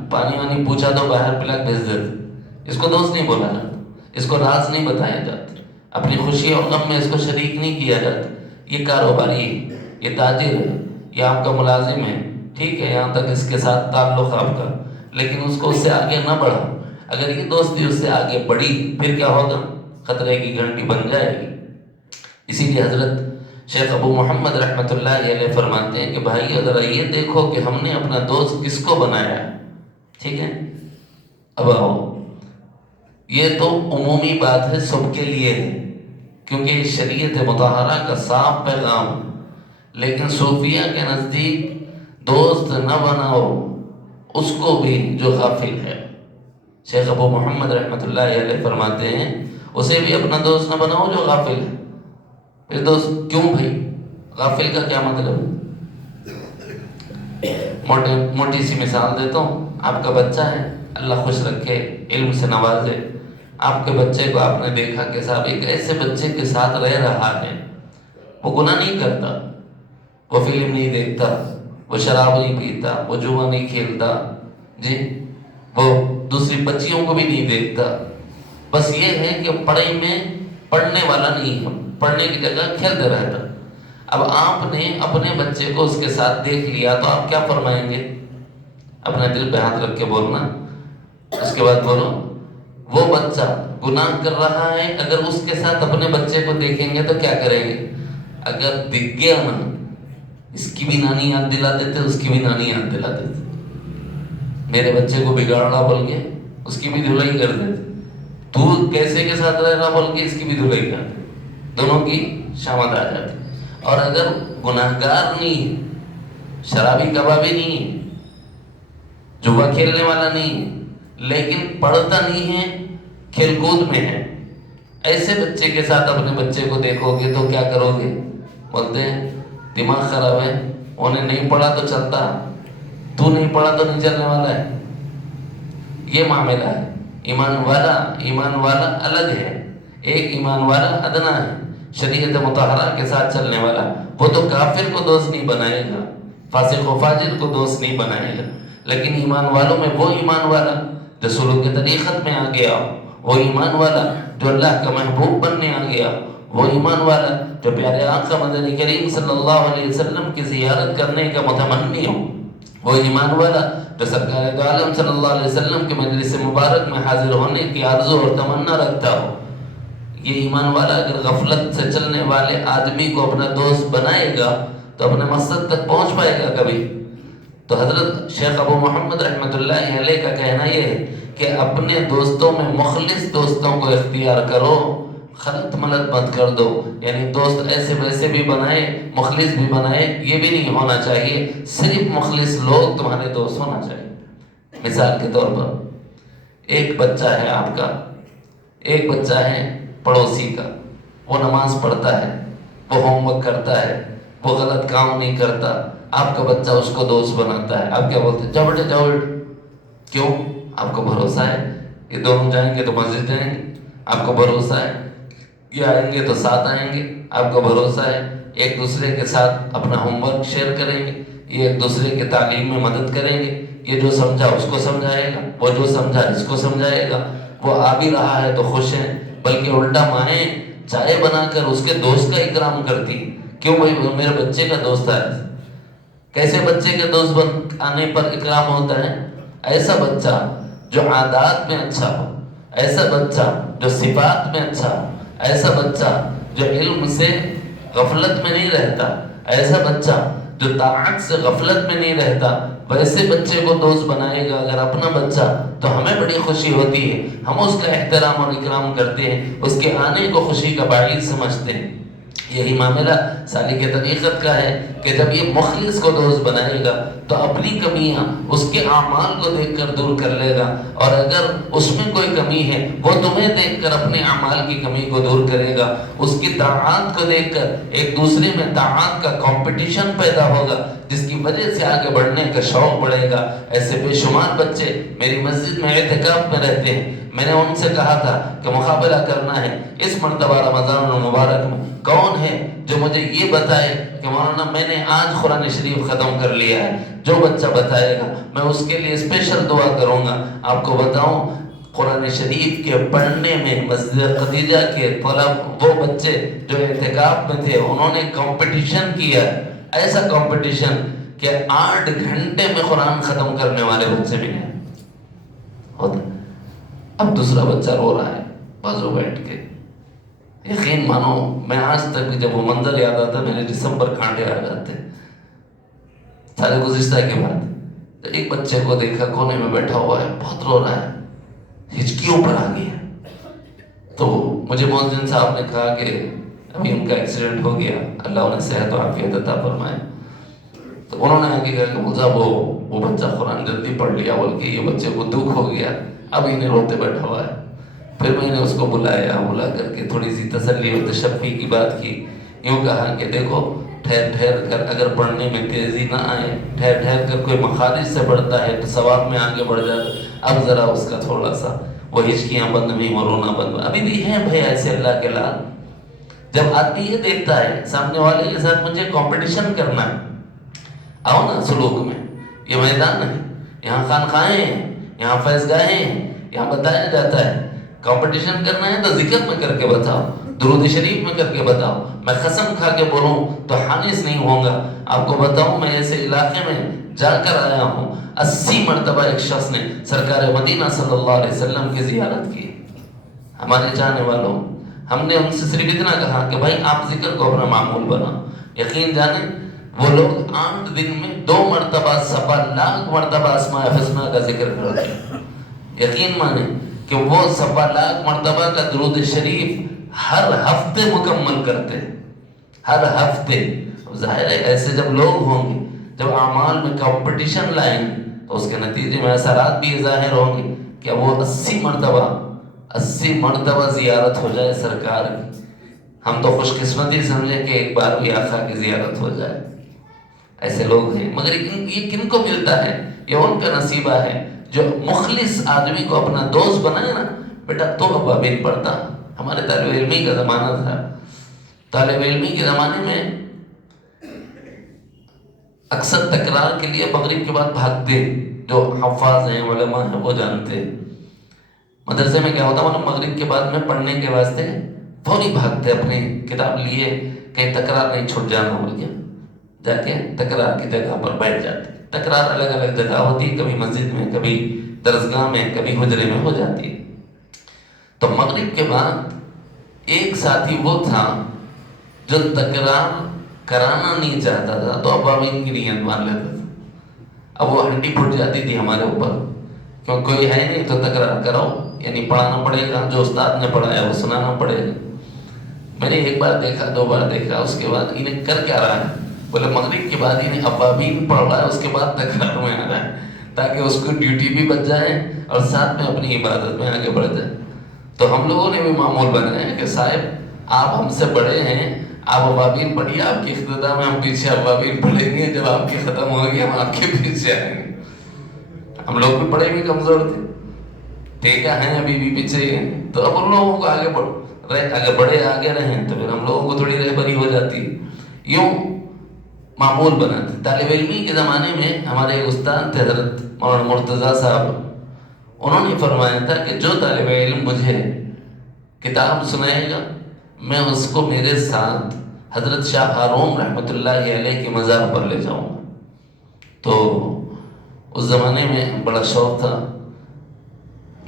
پانی وانی پوچھا تو باہر پلا کے بھیج دیتے، اس کو دوست نہیں بولا جاتا، اس کو راز نہیں بتایا جاتا، اپنی خوشی اور غم میں اس کو شریک نہیں کیا جاتا۔ یہ کاروباری ہے، یہ تاجر ہے، یہ آپ کا ملازم ہے، ٹھیک ہے، یہاں تک اس کے ساتھ تعلق آپ کا، لیکن اس کو اس سے آگے نہ بڑھا۔ اگر یہ دوستی اس سے آگے بڑھی پھر کیا ہوگا؟ خطرے کی گھنٹی بن جائے گی۔ اسی لیے حضرت شیخ ابو محمد رحمۃ اللہ علیہ فرماتے ہیں کہ بھائی اگر یہ دیکھو کہ ہم نے اپنا دوست کس کو بنایا، ٹھیک ہے، اب آؤ، یہ تو عمومی بات ہے، سب کے لیے ہے، کیونکہ شریعت مطہرہ کا صاف پیغام، لیکن صوفیہ کے نزدیک دوست نہ بناؤ اس کو بھی جو غافل ہے۔ شیخ ابو محمد رحمۃ اللہ علیہ فرماتے ہیں اسے بھی اپنا دوست نہ بناؤ جو غافل ہے۔ پھر دوست کیوں بھائی؟ غافل کا کیا مطلب؟ موٹی سی مثال دیتا ہوں، آپ کا بچہ ہے، اللہ خوش رکھے، علم سے نوازے، آپ کے بچے کو آپ نے دیکھا کہ صاحب ایک ایسے بچے کے ساتھ رہ رہا ہے، وہ گناہ نہیں کرتا، وہ فلم نہیں دیکھتا، وہ شراب نہیں پیتا، وہ جوا نہیں کھیلتا، جی وہ دوسری بچیوں کو بھی نہیں دیکھتا، بس یہ ہے کہ پڑھائی میں پڑھنے والا نہیں ہے، پڑھنے کی جگہ کھیلتے رہتا۔ اب آپ نے اپنے بچے کو اس کے ساتھ دیکھ لیا تو آپ کیا فرمائیں گے؟ اپنے دل پہ ہاتھ رکھ کے بولنا، اس کے بعد بولو وہ بچہ گناہ کر رہا ہے، اگر اس کے ساتھ اپنے بچے کو دیکھیں گے تو کیا کریں گے؟ اگر دکھ گیا نا، اس کی بھی نانی یاد دلا دیتے، اس کی بھی نانی یاد دلا دیتے، میرے بچے کو بگاڑ رہا بول کے اس کی بھی دھلائی کر دیتے، تو کیسے کے ساتھ رہ رہا بول کے اس کی بھی دھلائی کر دیتے، دونوں کی شامت آ جاتی۔ اور اگر گناہگار نہیں ہے، شرابی کبابی نہیں ہے، جوا کھیلنے والا نہیں ہے، لیکن پڑھتا نہیں ہے، کھیل کود میں ہے، ایسے بچے کے ساتھ اپنے بچے کو دیکھو گے تو کیا کرو گے؟ بولتے ہیں دماغ خراب ہے، انہیں نہیں پڑھا تو چلتا، تو نہیں پڑھا تو نہیں چلنے والا ہے، یہ معاملہ ہے۔ ایمان والا الگ ہے، ایک ایمان والا ادنا ہے، شریعت مطہرہ کے ساتھ چلنے والا، وہ تو کافر کو دوست نہیں بنائے گا، فاسق و فاجر کو دوست نہیں بنائے گا، لیکن ایمان والوں میں وہ ایمان والا جو سلوک طریقت میں آ گیا، وہ ایمان والا جو اللہ کا محبوب بننے آ گیا، وہ ایمان والا جو پیارے آقا مدنی کریم صلی اللہ علیہ وسلم کی زیارت کرنے کا متمنی ہو، وہ ایمان والا جو سرکار دو عالم صلی اللہ علیہ وسلم کے مجلس مبارک میں حاضر ہونے کی آرزو اور تمنا رکھتا ہو، یہ ایمان والا اگر غفلت سے چلنے والے آدمی کو اپنا دوست بنائے گا تو اپنے مقصد تک پہنچ پائے گا کبھی؟ تو حضرت شیخ ابو محمد رحمۃ اللہ علیہ کا کہنا یہ ہے کہ اپنے دوستوں میں مخلص دوستوں کو اختیار کرو، خلط ملط مت کر دو. یعنی دوست ایسے ویسے بھی بنائے، مخلص بھی بنائے، یہ بھی نہیں ہونا چاہیے. صرف مخلص لوگ تمہارے دوست ہونا چاہیے. مثال کے طور پر ایک بچہ ہے آپ کا، ایک بچہ ہے پڑوسی کا، وہ نماز پڑھتا ہے، وہ ہوم ورک کرتا ہے، وہ غلط کام نہیں کرتا، آپ کا بچہ اس کو دوست بناتا ہے. آپ کیا بولتے ہیں؟ جاؤ بیٹے جاؤ بیٹے. کیوں؟ آپ کو بھروسہ ہے یہ دونوں جائیں گے تو مسجد جائیں گے، آپ کو بھروسہ ہے یہ آئیں گے تو ساتھ آئیں گے، آپ کو بھروسہ ہے ایک دوسرے کے ساتھ اپنا ہوم ورک شیئر کریں گے، یہ ایک دوسرے کے تعلیم میں مدد کریں گے، یہ جو سمجھا اس کو سمجھائے گا، وہ جو سمجھا اس کو سمجھائے گا. وہ آ بھی رہا ہے تو خوش ہیں، بلکہ الٹا مائیں چائے بنا کر اس کے دوست کا اکرام کرتی. کیوں بھائی؟ میرے بچے کا دوست ہے. کیسے بچے کے دوست آنے پر اکرام ہوتا ہے؟ ایسا بچہ جو عادات میں اچھا ہو، ایسا بچہ جو صفات میں اچھا ہو، ایسا بچہ جو علم سے غفلت میں نہیں رہتا، ایسا بچہ جو طاعت سے غفلت میں نہیں رہتا، ویسے بچے کو دوست بنائے گا اگر اپنا بچہ تو ہمیں بڑی خوشی ہوتی ہے. ہم اس کا احترام اور اکرام کرتے ہیں، اس کے آنے کو خوشی کا باعث سمجھتے ہیں. یہی معاملہ سالک طریقت کا ہے کہ جب یہ مخلص کو دوست بنائے گا تو اپنی کمیاں اس کے اعمال کو دیکھ کر دور کر لے گا، اور اگر اس میں کوئی کمی ہے وہ تمہیں دیکھ کر اپنے اعمال کی کمی کو دور کرے گا. اس کی طاعات کو دیکھ کر ایک دوسرے میں طاعات کا کمپٹیشن پیدا ہوگا، جس کی وجہ سے آگے بڑھنے کا شوق بڑھے گا. ایسے بے شمار بچے میری مسجد میں اعتکاف میں رہتے ہیں. میں نے ان سے کہا تھا کہ مقابلہ کرنا ہے اس مرتبہ رمضان المبارک میں، کون ہے جو مجھے یہ بتائے کہ مولانا میں نے آج قرآن شریف ختم کر لیا ہے؟ جو بچہ بتائے گا میں اس کے لیے اسپیشل دعا کروں گا. آپ کو بتاؤں قرآن شریف کے پڑھنے میں مسجد خدیجہ کے طلب، وہ بچے جو اعتکاف میں تھے، انہوں نے کمپٹیشن کیا، ایسا کمپٹیشن کہ 8 گھنٹے میں قرآن ختم کرنے والے بچے ملے ہوتے. اب دوسرا بچہ رو رہا ہے بازو بیٹھ کے. یقین مانو میں آج تک بھی جب وہ منظر یاد آتا میرے جسم پر کانٹے آ جاتے. سارے گزشتہ کے بعد ایک بچے کو دیکھا کونے میں بیٹھا ہوا ہے، بہت رو رہا ہے، ہچکیوں پر آ گئی ہے. تو مجھے مؤذن صاحب نے کہا کہ ابھی ان کا ایکسیڈنٹ ہو گیا، اللہ انہیں صحت و عافیت عطا فرمائے. تو انہوں نے آگے کہا کہ مجھے وہ بچہ قرآن جلدی پڑھ لیا، بلکہ یہ بچے کو دکھ ہو گیا، اب انہیں روتے بیٹھا ہوا ہے. پھر میں نے اس کو بلا کر کے تھوڑی سی تسلی اور تشفی کی بات کی. یوں کہا کہ دیکھو ٹھہر ٹھہر کر اگر پڑھنے میں تیزی نہ آئے، ٹھہر ٹھہر کر کوئی مخارج سے پڑھتا ہے تو ثواب میں آگے بڑھ جاتا. اب ذرا اس کا تھوڑا سا وہ ہچکیاں بند ہوئی، وہ رونا بند ہوا. ابھی بھی ہیں بھائی ایسے اللہ کے لال. جب آدمی یہ دیکھتا ہے سامنے والے کے ساتھ مجھے کمپٹیشن کرنا ہے، آؤ نا سلوک میں. یہ میدان ہے، یہاں خانقاہیں ہیں، یہاں فیض گاہیں ہیں، یہاں بتایا جاتا ہے. کمپٹیشن کرنا ہے تو ذکر میں کر کے بتاؤ، درود شریف میں کر کے بتاؤ. میں قسم کھا کے بولوں تو حانس نہیں ہوں گا. آپ کو بتاؤں میں ایسے علاقے میں جا کر آیا ہوں، 80 مرتبہ ایک شخص نے سرکار مدینہ صلی اللہ علیہ وسلم کی زیارت کی. ہمارے جانے والوں، ہم نے ان سے صرف اتنا کہا کہ بھائی آپ ذکر کو اپنا معمول بناؤ. یقین جانیں وہ لوگ 8 دن میں 2 مرتبہ 7 لاکھ مرتبہ اسماء حسنہ کا ذکر کرتے ہیں. یقین مانیں کہ وہ 7 لاکھ مرتبہ کا درود شریف ہر ہفتے مکمل کرتے ہیں، ہر ہفتے. ظاہر ہے ایسے جب لوگ ہوں گے، جب اعمال میں کمپٹیشن لائیں گے تو اس کے نتیجے میں اثرات بھی ظاہر ہوں گے. کہ وہ 80 مرتبہ زیارت ہو جائے سرکار کی. ہم تو خوش قسمتی سمجھیں کہ ایک بار بھی آقا کی زیارت ہو جائے. ایسے لوگ ہیں، مگر یہ کن کو ملتا ہے؟ یہ ان کا نصیبہ ہے جو مخلص آدمی کو اپنا دوست بنائے نا. بیٹا تو ابابین پڑھتا، ہمارے طالب علمی کا زمانہ تھا. طالب علمی کے زمانے میں اکثر تکرار کے لیے مغرب کے بعد بھاگتے، جو حفاظ ہیں علماء ہیں وہ جانتے. مدرسے میں کیا ہوتا ہے، مغرب کے بعد میں پڑھنے کے واسطے فوری بھاگتے، اپنی کتاب لیے کہیں تکرار نہیں چھوٹ جانا بول کے جا کے تکرار کی جگہ پر بیٹھ جاتے. تکرار الگ الگ جگہ ہوتی ہے، کبھی مسجد میں، کبھی درسگاہ میں، کبھی حجرے میں ہو جاتی ہے۔ تو مغرب کے بعد ایک ساتھی وہ تھا جو تکرار کرانا نہیں چاہتا تھا، تو ابابین کی نیت مار لیتا تھا۔ اب وہ ہنڈی پھٹ جاتی تھی ہمارے اوپر، کیوں کوئی ہے نہیں تو تکرار کراؤ، یعنی پڑھانا پڑے گا، جو استاد نے پڑھایا وہ سنانا پڑے گا۔ میں نے ایک بار دیکھا، دو بار دیکھا، اس کے بعد انہیں کر کیا رہا ہے؟ بولے مغرب کے بعد انہیں ابابین پڑھ رہا ہے، اس کے بعد تکرار میں آ رہا ہے، تاکہ اس کو ڈیوٹی بھی بچ جائے اور ساتھ میں اپنی عبادت میں آگے بڑھ جائے۔ تو ہم لوگوں نے بھی معمول بنایا ہے کہ صاحب آپ ہم سے بڑے ہیں، آپ ابابین پڑھیے، آپ کی اختتام میں ہم پیچھے ابابین پڑھیں گے، جب آپ کی ختم ہوگی ہم آپ کے پیچھے آئیں گے۔ ہم لوگ بھی پڑھے بھی کمزور تھے، ٹھیک ہیں ابھی بھی پیچھے ہی ہیں، تو اب ان لوگوں کو آگے اگر بڑے آگے رہیں تو پھر ہم لوگوں کو تھوڑی رہبری ہو جاتی ہے۔ یوں معمول بنا تھا۔ طالب علمی کے زمانے میں ہمارے ایک استاد تھے حضرت مولانا مرتضیٰ صاحب، انہوں نے فرمایا تھا کہ جو طالب علم مجھے کتاب سنائے گا میں اس کو میرے ساتھ حضرت شاہ ہارون رحمۃ اللہ علیہ کی مزار پر لے جاؤں گا۔ تو اس زمانے میں بڑا شوق تھا،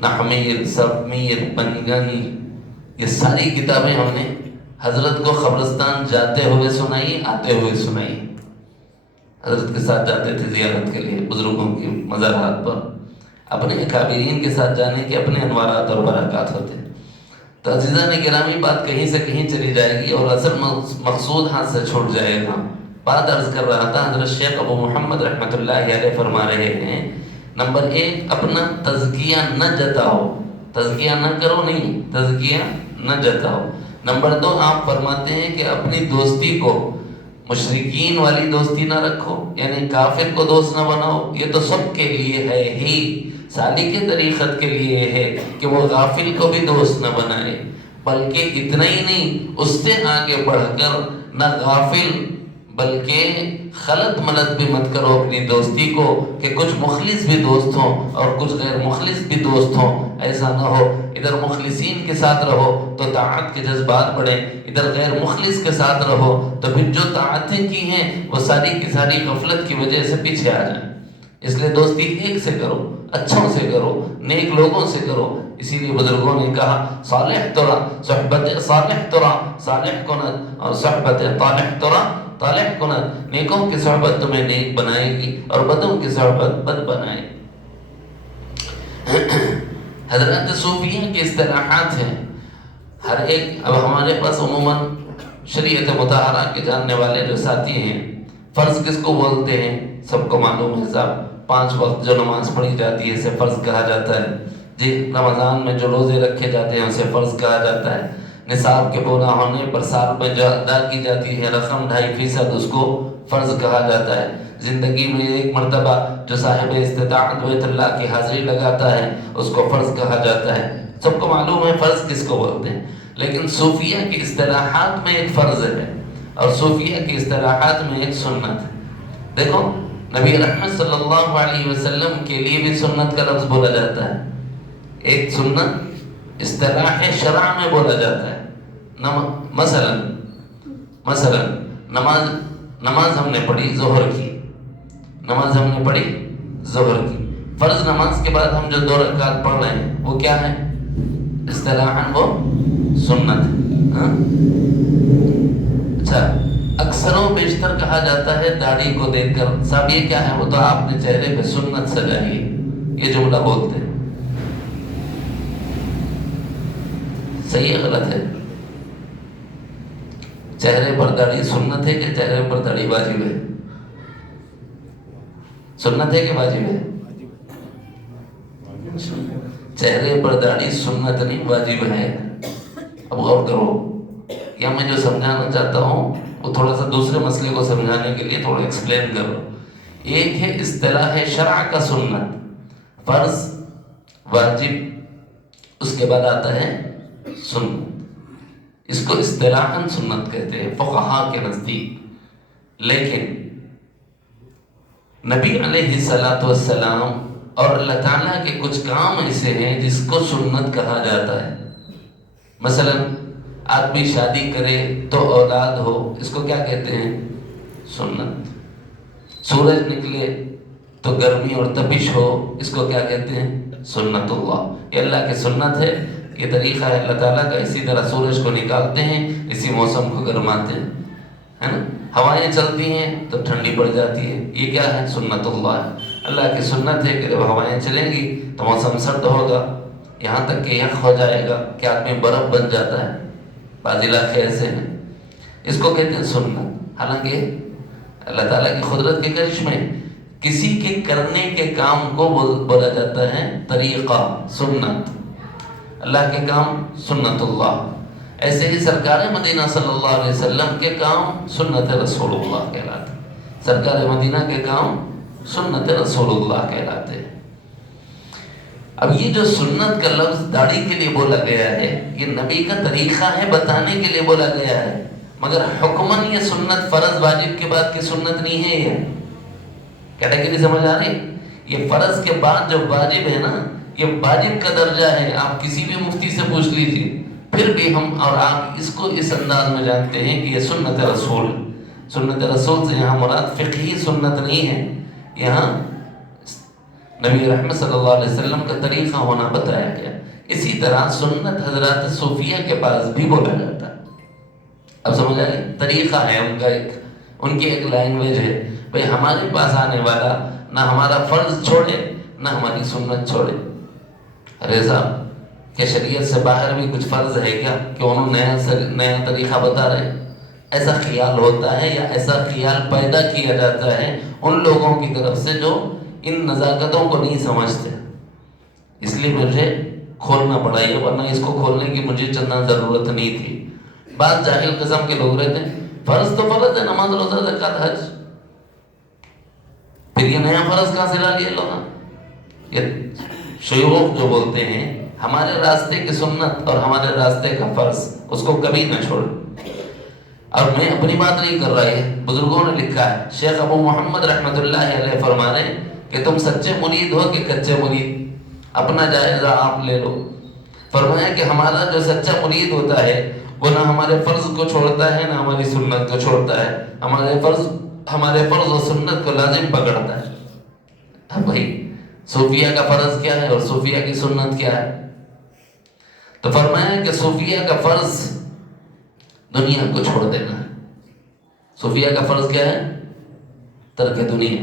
نحمیر، صفمیر، پنگن، یہ ساری کتابیں ہم نے حضرت کو قبرستان جاتے ہوئے سنائی، آتے ہوئے سنائی۔ حضرت کے ساتھ جاتے تھے زیارت کے لیے بزرگوں کی مزارات پر، اپنے اکابرین کے ساتھ جانے کے اپنے انوارات اور برکات ہوتے۔ تو عزیزان گرامی، بات کہیں سے کہیں چلی جائے گی اور اصل مقصود ہاتھ سے چھوٹ جائے گا۔ بات عرض کر رہا تھا، حضرت شیخ ابو محمد رحمۃ اللہ علیہ فرما رہے ہیں، نمبر 1 اپنا تزکیہ نہ جتاؤ، تزکیہ نہ کرو، نہیں تزکیہ نہ جتاؤ۔ نمبر 2 آپ فرماتے ہیں کہ اپنی دوستی کو مشرکین والی دوستی نہ رکھو، یعنی کافر کو دوست نہ بناؤ، یہ تو سب کے لیے ہے ہی، سالک طریقت کے لیے ہے کہ وہ غافل کو بھی دوست نہ بنائے، بلکہ اتنا ہی نہیں، اس سے آگے بڑھ کر نہ غافل بلکہ خلط ملط بھی مت کرو اپنی دوستی کو، کہ کچھ مخلص بھی دوست ہوں اور کچھ غیر مخلص بھی دوست ہوں، ایسا نہ ہو۔ ادھر مخلصین کے ساتھ رہو تو طاعت کے جذبات بڑھیں، ادھر غیر مخلص کے ساتھ رہو تو پھر جو طاعتیں کی ہیں وہ ساری کی ساری غفلت کی وجہ سے پیچھے آ جائیں۔ اس لیے دوستی ایک سے کرو، اچھوں سے کرو، نیک لوگوں سے کرو۔ اسی لیے بزرگوں نے کہا صالح ترا صحبت صالح ترا صالح کند اور صحبت طالح ترا طالح کند، نیکوں کی صحبت تمہیں نیک بنائے گی اور بدوں کی صحبت بد بنائے گی۔ حضرات صوفیہ کی اصطلاحات ہیں، ہر ایک اب ہمارے پاس عموماً شریعت مطہرہ کے جاننے والے جو ساتھی ہیں، فرض کس کو بولتے ہیں سب کو معلوم ہے صاحب، 5 وقت جو نماز پڑھی جاتی ہے اسے فرض کہا جاتا ہے جی، رمضان میں جو روزے رکھے جاتے ہیں اسے فرض کہا جاتا ہے، نصاب کے پورا ہونے پر سال میں جو ادا کی جاتی ہے رقم 2.5% اس کو فرض کہا جاتا ہے، زندگی میں ایک مرتبہ جو صاحب استطاعت بیت اللہ کی حاضری لگاتا ہے اس کو فرض کہا جاتا ہے، سب کو معلوم ہے فرض کس کو بولتے ہیں۔ لیکن صوفیہ کی اصطلاحات میں ایک فرض ہے اور صوفیہ کی اصطلاحات میں ایک سنت ہے۔ دیکھو نبی رحمت صلی اللہ علیہ وسلم کے لیے بھی سنت کا لفظ بولا جاتا ہے، ایک سنت اصطلاح شرع میں بولا جاتا ہے۔ مثلا نماز ہم نے پڑھی ظہر کی، نماز ہم نے پڑھی ظہر کی، فرض نماز کے بعد ہم جو 2 رکعت پڑھ رہے ہیں وہ کیا ہے؟ اصطلاحاً وہ سنت ہے۔ اچھا، اکثر و بیشتر کہا جاتا ہے داڑھی کو دیکھ کر صاحب یہ کیا ہے؟ وہ تو آپ نے چہرے پہ سنت سجائی ہے، یہ جملہ بولتے ہیں، صحیح ہے غلط ہے؟ چہرے پر داڑھی سنت ہے کہ چہرے پر داڑھی واجب ہے؟ سنت ہے کہ واجب ہے؟ چہرے پر داڑھی سنت نہیں واجب ہے۔ اب غور کرو، یا میں جو سمجھانا چاہتا ہوں وہ تھوڑا سا دوسرے مسئلے کو سمجھانے کے لیے تھوڑا ایکسپلین کرو۔ ایک ہے اصطلاح شرع کا سنت، فرض، واجب، اس کے بعد آتا ہے سنت، اس کو اصطلاحاً سنت کہتے ہیں فقہاء کے نزدیک۔ لیکن نبی علیہ الصلوۃ والسلام اور اللہ تعالیٰ کے کچھ کام ایسے ہیں جس کو سنت کہا جاتا ہے۔ مثلا آدمی شادی کرے تو اولاد ہو، اس کو کیا کہتے ہیں؟ سنت۔ سورج نکلے تو گرمی اور تپش ہو، اس کو کیا کہتے ہیں؟ سنت اللہ۔ یہ اللہ کی سنت ہے، یہ طریقہ ہے اللہ تعالیٰ کا۔ اسی طرح سورج کو نکالتے ہیں، اسی موسم کو گرماتے ہیں، ہے نا؟ ہوائیں چلتی ہیں تو ٹھنڈی پڑ جاتی ہے، یہ کیا ہے؟ سنت اللہ ہے۔ اللہ کی سنت ہے کہ جب ہوائیں چلیں گی تو موسم سرد ہوگا، یہاں تک کہ یخ ہو جائے گا کہ آدمی برف بن جاتا ہے، بعض علاقے ایسے ہیں، اس کو کہتے ہیں سنت۔ حالانکہ اللہ تعالیٰ کی قدرت کے کرشمے کسی کے کرنے کے کام کو بولا جاتا ہے طریقہ، سنت۔ اللہ کے کام سنت اللہ، ایسے ہی سرکار مدینہ صلی اللہ علیہ وسلم کے کام سنت رسول اللہ کہلاتے ہیں۔ سرکار مدینہ کے کام سنت رسول اللہ کہلاتے ہیں۔ اب یہ جو سنت کا لفظ داڑھی کے لیے بولا گیا ہے، یہ نبی کا طریقہ ہے بتانے کے لیے بولا گیا ہے، مگر حکماً یہ سنت فرض واجب کے بعد کی سنت نہیں ہے۔ یہ کیٹیگری سمجھ آ رہی؟ یہ فرض کے بعد جو واجب ہے نا، یہ واجب کا درجہ ہے۔ آپ کسی بھی مفتی سے پوچھ لیجیے، پھر بھی ہم اور آپ اس کو اس انداز میں جانتے ہیں کہ یہ سنت رسول۔ سنت رسول سے یہاں مراد فقہی سنت نہیں ہے، یہاں نبی رحمت صلی اللہ علیہ وسلم کا طریقہ ہونا بتایا گیا۔ اسی طرح سنت حضرات صوفیہ کے پاس بھی بولا جاتا ہے۔ اب سمجھ آئے؟ طریقہ ہے ان کا، ان کی ایک لینگویج ہے۔ بھئی ہمارے پاس آنے والا نہ ہمارا فرض چھوڑے نہ ہماری سنت چھوڑے۔ ارے صاحب، کہ شریعت سے باہر بھی کچھ فرض ہے کیا کہ انہوں نیا طریقہ بتا رہے ہیں؟ ایسا خیال ہوتا ہے یا ایسا خیال پیدا کیا جاتا ہے ان لوگوں کی طرف سے جو ان نزاکتوں کو نہیں سمجھتے۔ اس لیے مجھے کھولنا پڑا یہ، ورنہ اس کو کھولنے کی مجھے چندہ ضرورت نہیں تھی۔ بعض جاہل قسم کے لوگ رہتے ہیں، فرض تو فرض ہے، نماز روزہ زکوٰۃ حج، پھر یہ نیا فرض کہاں سے لا لیے لوگ؟ یہ شیوخ جو بولتے ہیں ہمارے راستے کی سنت اور ہمارے راستے کا فرض، اس کو کبھی نہ چھوڑیں۔ اور میں اپنی بات نہیں کر رہا، ہے بزرگوں نے لکھا ہے۔ شیخ ابو محمد رحمۃ اللہ علیہ فرما رہے ہیں کہ تم سچے مرید ہو کہ کچے مرید، اپنا جائزہ آپ لے لو۔ فرمایا کہ ہمارا جو سچا مرید ہوتا ہے وہ نہ ہمارے فرض کو چھوڑتا ہے نہ ہماری سنت کو چھوڑتا ہے، ہمارے فرض و سنت کو لازم پکڑتا ہے۔ اب بھائی صوفیہ کا فرض کیا ہے اور صوفیہ کی سنت کیا ہے؟ تو فرمایا کہ صوفیہ کا فرض دنیا کو چھوڑ دینا ہے۔ صوفیہ کا فرض کیا ہے؟ ترک دنیا۔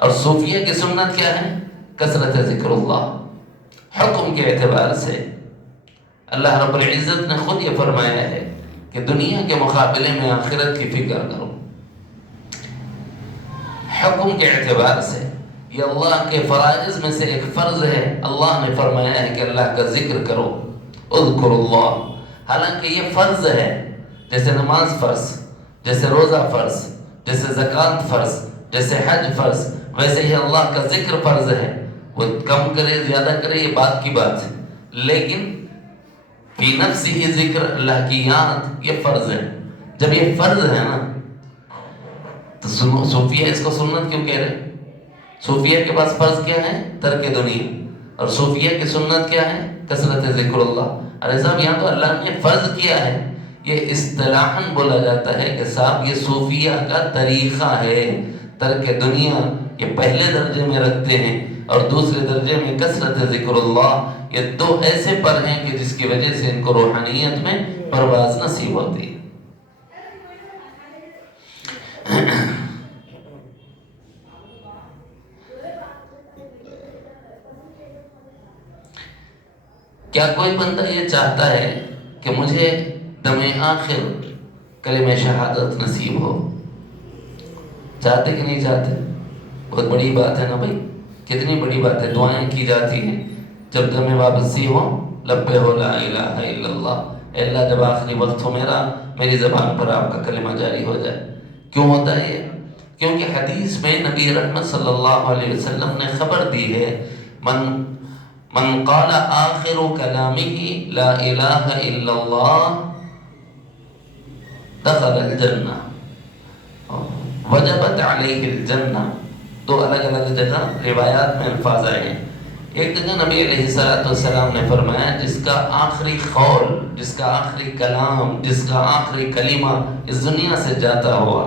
اور صوفیہ کی سنت کیا ہے؟ کثرت ذکر اللہ۔ حکم کے اعتبار سے اللہ رب العزت نے خود یہ فرمایا ہے کہ دنیا کے مقابلے میں آخرت کی فکر کرو۔ حکم کے اعتبار سے یہ اللہ کے فرائض میں سے ایک فرض ہے۔ اللہ نے فرمایا ہے کہ اللہ کا ذکر کرو، اذکر اللہ۔ حالانکہ یہ فرض ہے، جیسے نماز فرض، جیسے روزہ فرض، جیسے زکوٰۃ فرض، جیسے حج فرض، ویسے ہی اللہ کا ذکر فرض ہے۔ وہ کم کرے زیادہ کرے یہ بات کی بات ہے، لیکن فی نفس ہی ذکر، اللہ کی یاد، یہ فرض ہے۔ جب یہ فرض ہے نا تو صوفیہ اس کو سنت کیوں کہہ رہے؟ صوفیہ کے پاس فرض کیا ہے؟ ترک دنیا، اور صوفیہ کی سنت کیا ہے؟ کثرت ذکر اللہ۔ ارے صاحب یہاں تو اللہ نے فرض کیا ہے، یہ اصطلاحاً بولا جاتا ہے کہ صاحب یہ صوفیہ کا طریقہ ہے۔ ترک دنیا یہ پہلے درجے میں رکھتے ہیں اور دوسرے درجے میں کثرت ذکر اللہ۔ یہ دو ایسے پر ہیں کہ جس کی وجہ سے ان کو روحانیت میں پرواز نصیب ہوتی ہے۔ کیا کوئی بندہ یہ چاہتا ہے کہ مجھے دم آخر کلمہ شہادت نصیب ہو؟ چاہتے کہ نہیں چاہتے؟ بہت بڑی بات ہے نا بھائی، کتنی بڑی بات ہے۔ دعائیں کی جاتی ہیں جب دم واپسی ہو، لبے ہو لا الہ الا اللہ، اے اللہ جب آخری وقت ہو میری زبان پر آپ کا کلمہ جاری ہو جائے۔ کیوں ہوتا ہے یہ؟ کیونکہ حدیث میں نبی رحمت صلی اللہ علیہ وسلم نے خبر دی ہے، من قال آخر کلامہ لا الہ الا اللہ دخل الجنہ وجبت علیہ الجنہ۔ دو الگ الگ جگہ روایات میں الفاظ آئے ہیں۔ ایک جگہ نبی علیہ السلام نے فرمایا جس کا آخری قول، جس کا آخری کلام، جس کا آخری کلمہ اس دنیا سے جاتا ہوا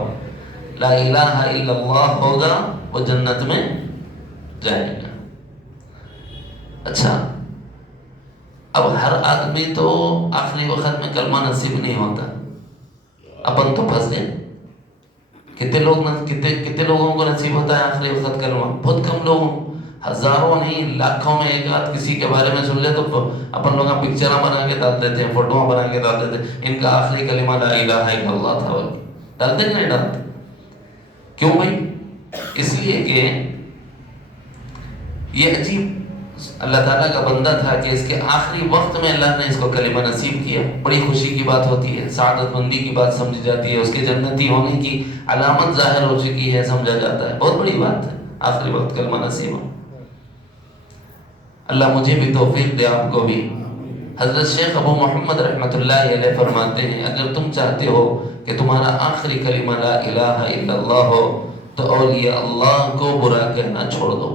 لا الہ الا اللہ ہوگا، وہ جنت میں جائے گا۔ اچھا، اب ہر آدمی تو آخری وقت میں کلمہ نصیب نہیں ہوتا، اپن تو پھنس گئے۔ کتنے لوگوں کو نصیب ہوتا ہے آخری وقت کلمہ؟ بہت کم لوگوں، ہزاروں نہیں لاکھوں میں ایک آدھ کسی کے بارے میں سن لے تو اپن لوگ پکچراں بنا کے ڈال دیتے ہیں، فوٹوਆਂ بنا کے ڈال دیتے ہیں، ان کا آخری کلمہ لا الہ الا اللہ تھا، ڈالتے نہیں ڈالتے؟ کیوں بھائی؟ اس لیے کہ یہ عجیب اللہ تعالیٰ کا بندہ تھا کہ اس کے آخری وقت میں اللہ نے اس کو کلمہ نصیب کیا۔ بڑی خوشی کی بات ہوتی ہے، سعادت مندی کی بات سمجھی جاتی ہے، اس کے جنتی ہونے کی علامت ظاہر ہو چکی ہے، سمجھا جاتا ہے، بہت بڑی بات ہے آخری وقت کلمہ نصیب ہو۔ اللہ مجھے بھی توفیق دے، آپ کو بھی۔ حضرت شیخ ابو محمد رحمۃ اللہ علیہ فرماتے ہیں اگر تم چاہتے ہو کہ تمہارا آخری کلمہ لا الہ الا اللہ ہو تو اولیاء اللہ کو برا کہنا چھوڑ دو۔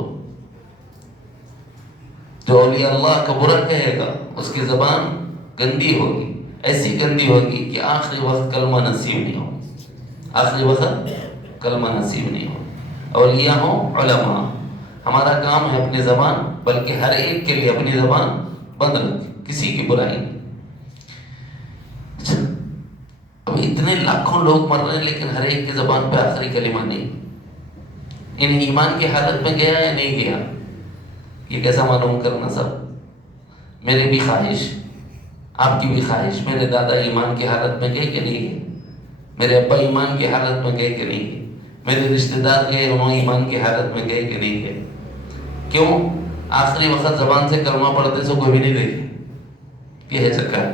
جو اولیاء اللہ کو برا کہے گا اس کی زبان گندی ہوگی، ایسی گندی ہوگی کہ آخری وقت کلمہ نصیب نہیں ہو، آخری وقت کلمہ نصیب نہیں ہو۔ اولیاء ہوں علماء، ہمارا کام ہے اپنی زبان، بلکہ ہر ایک کے لیے اپنی زبان بند رکھیں، کسی کی برائی نہیں۔ اب اتنے لاکھوں لوگ مر رہے ہیں لیکن ہر ایک کی زبان پہ آخری کلمہ نہیں۔ ان ایمان کی حالت میں گیا یا نہیں گیا، یہ کیسا معلوم کرنا؟ سب میری بھی خواہش، آپ کی بھی خواہش، میرے دادا ایمان کی حالت میں گئے کہ نہیں گئے؟ میرے ابا ایمان کی حالت میں گئے کہ نہیں گئے؟ میرے رشتہ دار گئے، انہوں ایمان کی حالت میں گئے کہ نہیں گئے؟ کیوں؟ آخری وقت زبان سے کلمہ پڑھتے سو کوئی بھی نہیں دیکھے، یہ ہے چکر۔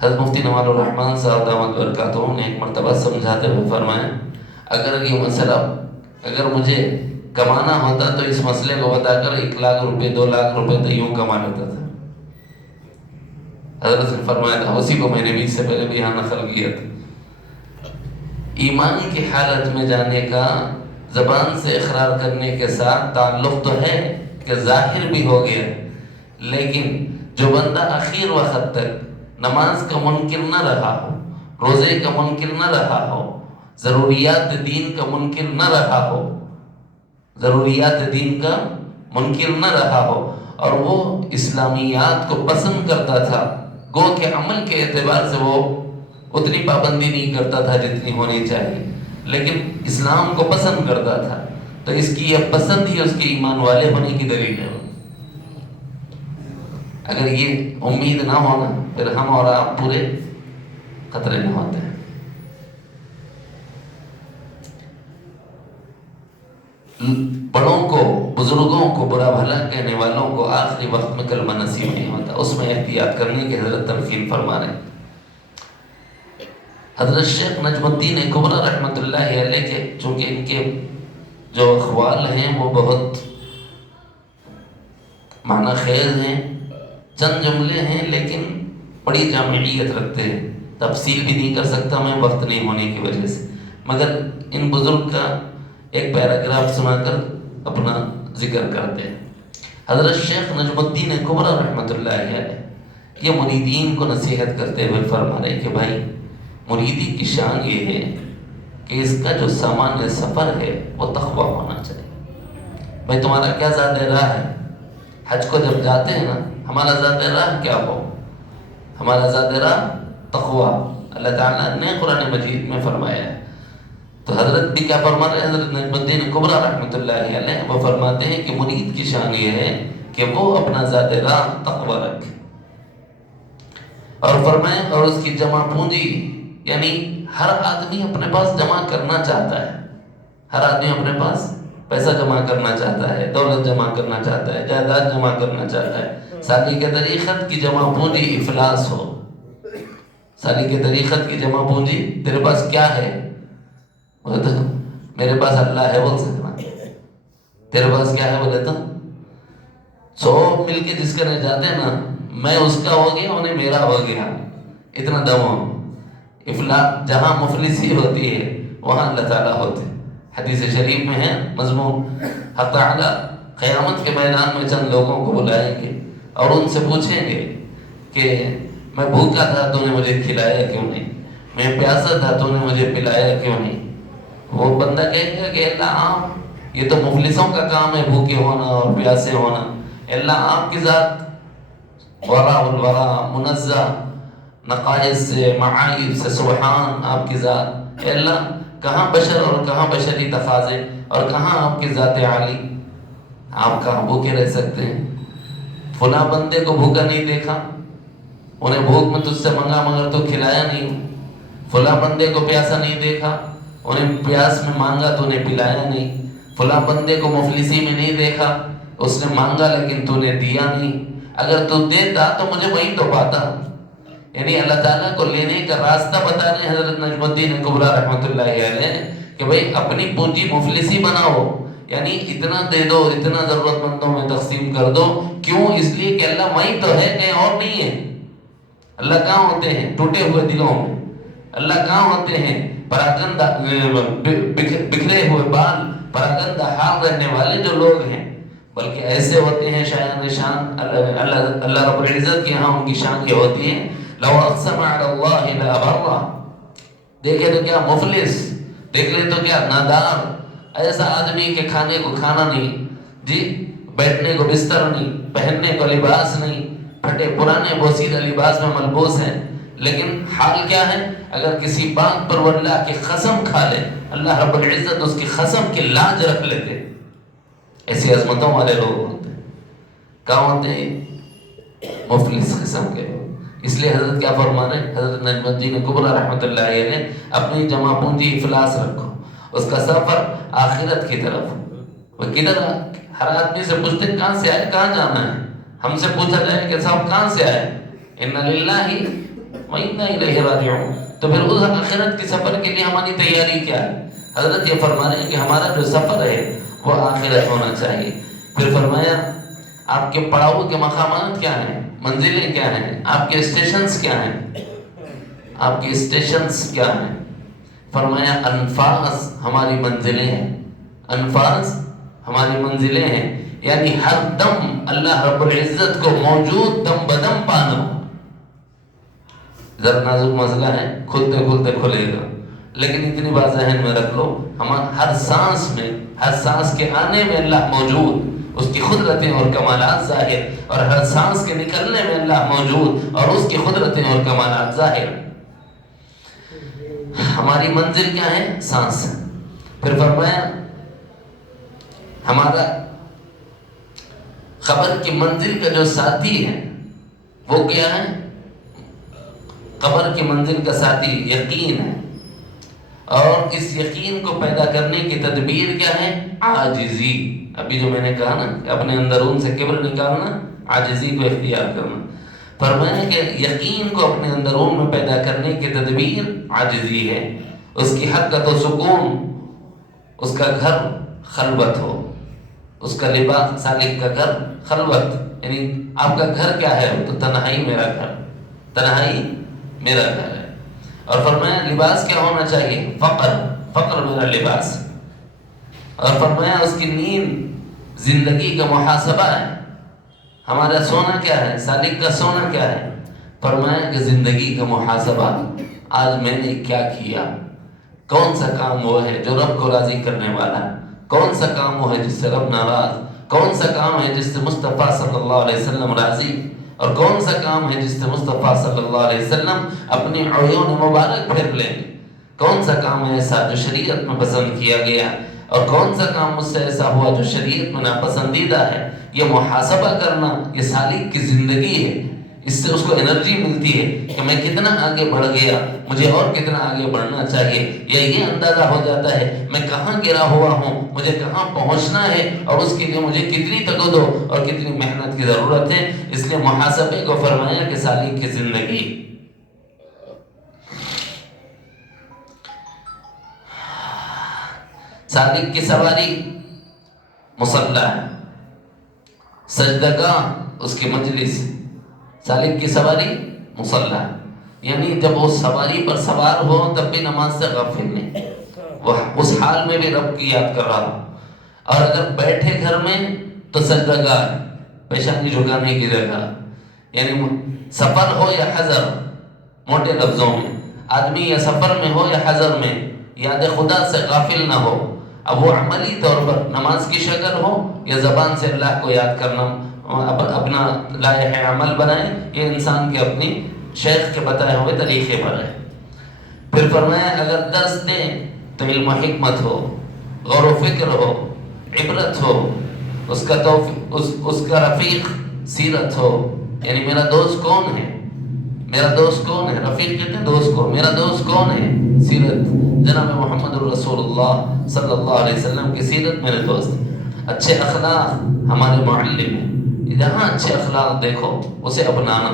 حضرت مفتی نوال الرحمن صاحب دامت برکاتہ نے ایک مرتبہ سمجھاتے ہوئے فرمایا اگر یہ مسئلہ اگر مجھے کمانا ہوتا تو اس مسئلے کو بتا کر 1 لاکھ روپے 2 لاکھ روپے تو یوں کما لیتا تھا۔ حضرت نے فرمایا تھا، اسی کو میں نے بھی اس سے پہلے بھی یہاں نقل کیا تھا، ایمان کی حالت میں جانے کا زبان سے اقرار کرنے کے ساتھ تعلق تو ہے کہ ظاہر بھی ہو گیا، لیکن جو بندہ اخیر وقت تک نماز کا منکر نہ رہا ہو، روزے کا منکر نہ رہا ہو، ضروریات دین کا منکر نہ رہا ہو، ضروریات دین کا منکر نہ رہا ہو، اور وہ اسلامیات کو پسند کرتا تھا، گو کہ عمل کے اعتبار سے وہ اتنی پابندی نہیں کرتا تھا جتنی ہونی چاہیے، لیکن اسلام کو پسند کرتا تھا، تو اس کی یہ پسند ہی اس کے ایمان والے ہونے کی دلیل ہے۔ اگر یہ امید نہ ہونا پھر ہم اور آپ پورے خطرے میں ہوتے ہیں۔ بڑوں کو، بزرگوں کو، برا بھلا کہنے والوں کو آخری وقت میں کلمہ نصیب نہیں ہوتا، اس میں احتیاط کرنے کی حضرت تلقین فرما رہے ہیں۔ حضرت شیخ نجم الدین کبریٰ رحمۃ اللہ علیہ کے چونکہ ان کے جو اقوال ہیں وہ بہت معنی خیز ہیں، چند جملے ہیں لیکن بڑی جامعیت رکھتے ہیں، تفصیل بھی نہیں کر سکتا میں وقت نہیں ہونے کی وجہ سے، مگر ان بزرگ کا ایک پیراگراف سنا کر اپنا ذکر کرتے ہیں۔ حضرت شیخ نجم الدین کبریٰ رحمۃ اللہ علیہ یہ مریدین کو نصیحت کرتے ہوئے فرما رہے کہ بھائی مریدی کی شان یہ ہے کہ اس کا جو سامان سفر ہے وہ تقویٰ ہونا چاہیے۔ بھائی تمہارا کیا ذات راہ ہے؟ حج کو جب جاتے ہیں نا، ہمارا ذات راہ کیا ہو؟ ہمارا ذات راہ تقویٰ، اللہ تعالیٰ نے قرآن مجید میں فرمایا ہے۔ تو حضرت بھی کیا فرما رہے ہیں؟ حضرت نجم الدین کبریٰ رحمۃ اللہ علیہ وہ فرماتے ہیں کہ مرید کی شان یہ ہے کہ وہ اپنا ذات راہ تقویٰ رکھے، اور فرمائے اور اس کی جمع پونجی، یعنی ہر آدمی اپنے پاس جمع کرنا چاہتا ہے، ہر آدمی اپنے پاس پیسہ جمع کرنا چاہتا ہے، دولت جمع کرنا چاہتا ہے، جائیداد جمع کرنا چاہتا ہے۔ سالی کے طریقت کی جمع پونجی افلاس ہو، سالی کے طریقت کی جمع پونجی تیرے پاس کیا ہے؟ میرے پاس اللہ ہے بول سکنا، تیرے پاس کیا ہے بولے تو 100 مل کے جس کرنے جاتے ہیں نا، میں اس کا ہو گیا انہیں میرا ہو گیا، اتنا دم ہو۔ افلاس جہاں مفلسی ہوتی ہے وہاں اللہ تعالیٰ ہوتے۔ حدیث شریف میں ہے مضمون، حق تعالیٰ قیامت کے میدان میں چند لوگوں کو بلائیں گے اور ان سے پوچھیں گے کہ میں بھوکا تھا تو نے مجھے کھلایا کیوں نہیں، میں پیاسا تھا تو نے مجھے پلایا کیوں نہیں، وہ بندہ کہے گا کہ اللہ آپ، یہ تو مفلسوں کا کام ہے بھوکے ہونا اور پیاسے ہونا، اللہ آپ کی ذات ورا الورا منزہ، نقائص سے معائب سے سبحان آپ کی ذات، اے اللہ کہاں بشر اور کہاں بشری تقاضے اور کہاں آپ کی ذات عالی، آپ کہاں بھوکے رہ سکتے ہیں؟ فلاں بندے کو بھوکا نہیں دیکھا، انہیں بھوک میں تجھ سے منگا مگر تو کھلایا نہیں، فلاں بندے کو پیاسا نہیں دیکھا، انہیں پیاس میں مانگا تو انہیں پلایا نہیں، فلاں بندے کو مفلسی میں نہیں دیکھا، اس نے مانگا لیکن تو نے دیا نہیں، اگر تو دیتا تو مجھے وہیں تو پاتا۔ یعنی اللہ تعالیٰ کو لینے کا راستہ بتا رہے ہیں حضرت نجم الدین کبریٰ رحمۃ اللہ علیہ کہ بھئی اپنی پونجی مفلسی بناؤ، یعنی اتنا دے دو، اتنا ضرورت مندوں میں تقسیم کر دو، کیوں؟ اس لیے کہ اللہ وہیں تو ہے، کہیں اور نہیں ہے۔ اللہ کہاں ہوتے ہیں؟ ٹوٹے ہوئے دلوں میں۔ اللہ کہاں ہوتے ہیں؟ پراگندہ بکھرے ہوئے بال، پراگندہ حال رہنے والے جو لوگ ہیں، بلکہ ایسے ہوتے ہیں شایان شان اللہ رب العزت کی ہاں ان کی شان یہ ہوتی ہے لو اقسم علی اللہ لابرہ، دیکھے تو کیا مفلس، دیکھ لے تو کیا نادار، ایسا آدمی کہ کھانے کو کھانا نہیں جی، بیٹھنے کو بستر نہیں، پہننے کو لباس نہیں، پھٹے پرانے بوسیدہ لباس میں ملبوس ہیں، لیکن حال کیا ہے؟ اگر کسی بات پر واللہ کی قسم کھا لے، اللہ رب العزت اس کی قسم کی لاج رکھ لیتے۔ ایسی عظمتوں والے لوگ ہوتے ہیں، کہاں ہوتے ہیں؟ مفلس قسم کے لوگ۔ اس لیے حضرت کیا فرما رہے ہیں؟ حضرت نجم الدین کبریٰ رحمۃ اللہ علیہ نے اپنی جمع پونجی افلاس رکھو، اس کا سفر آخرت کی طرف۔ وہ کدھر؟ ہر آدمی سے پوچھتے ہیں کہاں سے آئے، کہاں جانا ہے؟ ہم سے پوچھا جائے کہ صاحب کہاں سے آئے، اِنَّ لِلَّهِ وَإِنَّا إِلَيْهِ راجعون، تو پھر اس آخرت کے سفر کے لیے ہماری تیاری کیا ہے؟ حضرت یہ فرما رہے ہیں کہ ہمارا جو سفر ہے وہ آخرت ہونا چاہیے۔ پھر فرمایا آپ کے پڑاؤ کے مقامات کیا ہیں، منزلیں کیا ہیں، آپ کے اسٹیشنز کیا ہیں، آپ کے اسٹیشنز کیا ہیں؟ فرمایا انفاس ہماری منزلیں ہیں، انفاس ہماری منزلیں ہیں، یعنی ہر دم اللہ رب العزت کو موجود دم بدم پانا۔ ذرا نازک مسئلہ ہے، کھلتے کھلتے کھلے گا، لیکن اتنی بات ذہن میں رکھ لو، ہم ہر سانس میں، ہر سانس کے آنے میں اللہ موجود، اس کی قدرتیں اور کمالات ظاہر، اور ہر سانس کے نکلنے میں اللہ موجود اور اس کی قدرتیں اور کمالات ظاہر۔ ہماری منزل کیا ہے؟ سانس۔ پھر فرمایا ہمارا قبر کی منزل کا جو ساتھی ہے وہ کیا ہے؟ قبر کی منزل کا ساتھی یقین ہے، اور اس یقین کو پیدا کرنے کی تدبیر کیا ہے؟ عاجزی۔ ابھی جو میں نے کہا نا کہ اپنے اندرون سے کبر نکالنا، عاجزی کو اختیار کرنا، فرمایا کہ یقین کو اپنے اندرون میں پیدا کرنے کی تدبیر عاجزی ہے۔ اس کی حرکت و سکون، اس کا گھر خلوت ہو، اس کا لباس، سالک کا گھر خلوت، یعنی آپ کا گھر کیا ہے؟ تو تنہائی میرا گھر، تنہائی میرا گھر ہے۔ اور فرمایا لباس کیا ہونا چاہیے؟ فقر، فقر میرا لباس۔ اور فرمایا اس کی نیند زندگی کا محاسبہ ہے۔ ہمارا سونا کیا ہے؟ سالک کا سونا کیا ہے؟ فرمایا کہ زندگی کا محاسبہ، آج میں نے کیا کیا، کون سا کام وہ ہے جو رب کو راضی کرنے والا ہے، کون سا کام وہ ہے جس سے رب ناراض، کون سا کام ہے جس سے مصطفیٰ صلی اللہ علیہ وسلم راضی، اور کون سا کام ہے جس سے مصطفیٰ صلی اللہ علیہ وسلم اپنی عیون مبارک پھیر لیں، کون سا کام ہے ایسا جو شریعت میں پسند کیا گیا، اور کون سا کام مجھ سے ایسا ہوا جو شریعت میں ناپسندیدہ ہے۔ یہ محاسبہ کرنا یہ سالک کی زندگی ہے، اس سے اس کو انرجی ملتی ہے کہ میں کتنا آگے بڑھ گیا، مجھے اور کتنا آگے بڑھنا چاہیے، یا یہ اندازہ ہو جاتا ہے میں کہاں گرا ہوا ہوں، مجھے کہاں پہنچنا ہے، اور اس کے لیے مجھے کتنی تگدو اور کتنی محنت کی ضرورت ہے۔ اس لیے محاسبے کو فرمایا کہ سالک کی زندگی۔ سالک کی سواری مصلی ہے، سجدگاہ اس کی مجلس، سالک کی سواری مصلی، یعنی جب وہ سواری پر سوار ہو تب بھی نماز سے غافل نہیں، وہ اس حال میں بھی رب کی یاد کر رہا ہو، اور اگر بیٹھے گھر میں تو سجدگاہ، پیشانی جھکانے کی جگہ، یعنی سفر ہو یا حضر، موٹے لفظوں میں آدمی یا سفر میں ہو یا حضر میں، یاد خدا سے غافل نہ ہو. اب وہ عملی طور پر نماز کی شکل ہو یا زبان سے اللہ کو یاد کرنا اپنا لائحہ عمل بنائے، یہ انسان کے اپنی شیخ کے بتائے ہوئے طریقے پر ہے. پھر فرمایا اگر درس دیں تو علم و حکمت ہو، غور و فکر ہو، عبرت ہو، اس کا رفیق سیرت ہو. یعنی میرا دوست کون ہے، میرا دوست کون ہے، رفیق کہتے ہیں دوست کو، میرا دوست کون ہے، سیرت جناب محمد الرسول اللہ صلی اللہ علیہ وسلم کی سیرت میرے دوست. اچھے اخلاق ہمارے معلم ہیں، جہاں اچھے اخلاق دیکھو اسے اپنانا.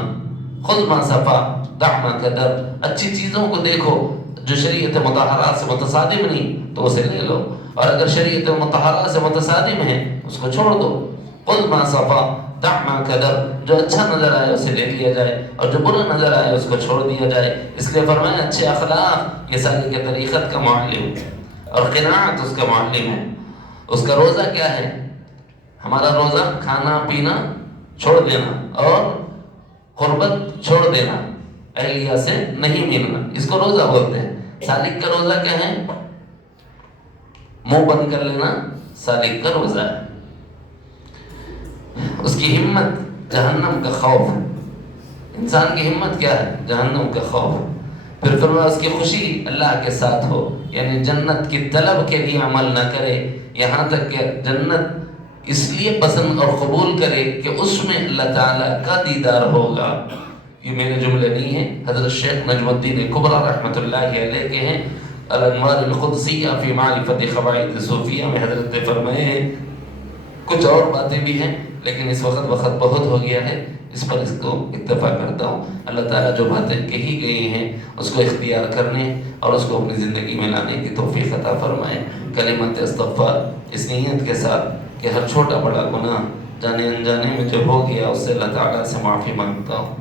خذ ما صفا دع ما قدر، اچھی چیزوں کو دیکھو جو شریعت مطہرات سے متصادم نہیں تو اسے لے لو، اور اگر شریعت مطہرات سے متصادم ہے اس کو چھوڑ دو. خذ ما صفا دع ما قدر، جو اچھا نظر آئے اسے لے لیا جائے اور جو برا نظر آئے اس کو چھوڑ دیا جائے. اس لیے فرمایا اچھے اخلاق یہ ساری کے طریقت کا معلم اور قناعت اس کا معلم ہے. اس کا روزہ کیا ہے؟ ہمارا روزہ کھانا پینا چھوڑ دینا اور قربت چھوڑ دینا، اہلیہ سے نہیں ملنا، اس کو روزہ بولتے ہیں. سالک کا روزہ کیا ہے؟ منہ بند کر لینا سالک کا روزہ ہے. اس کی ہمت جہنم کا خوف، انسان کی ہمت کیا ہے؟ جہنم کا خوف. پھر فرمایا اس کی خوشی اللہ کے ساتھ ہو، یعنی جنت کی طلب کے لیے عمل نہ کرے، یہاں تک کہ جنت اس لیے پسند اور قبول کرے کہ اس میں اللہ تعالیٰ کا دیدار ہوگا. یہ میرے جملے نہیں ہیں، حضرت شیخ نجم الدین کبریٰ رحمۃ اللہ علیہ کے ہیں. الانوار القدسیہ فی معرفت قواعد صوفیہ میں حضرت نے فرمائے ہیں. کچھ اور باتیں بھی ہیں لیکن اس وقت بہت ہو گیا ہے، اس پر اس کو اکتفا کرتا ہوں. اللہ تعالیٰ جو باتیں کہی گئی ہیں اس کو اختیار کرنے اور اس کو اپنی زندگی میں لانے کی توفیق عطا فرمائے. کلمت استغفار اس نیت کے ساتھ کہ ہر چھوٹا بڑا گناہ جانے انجانے میں جو ہو گیا اس سے اللہ تعالیٰ سے معافی مانگتا ہوں.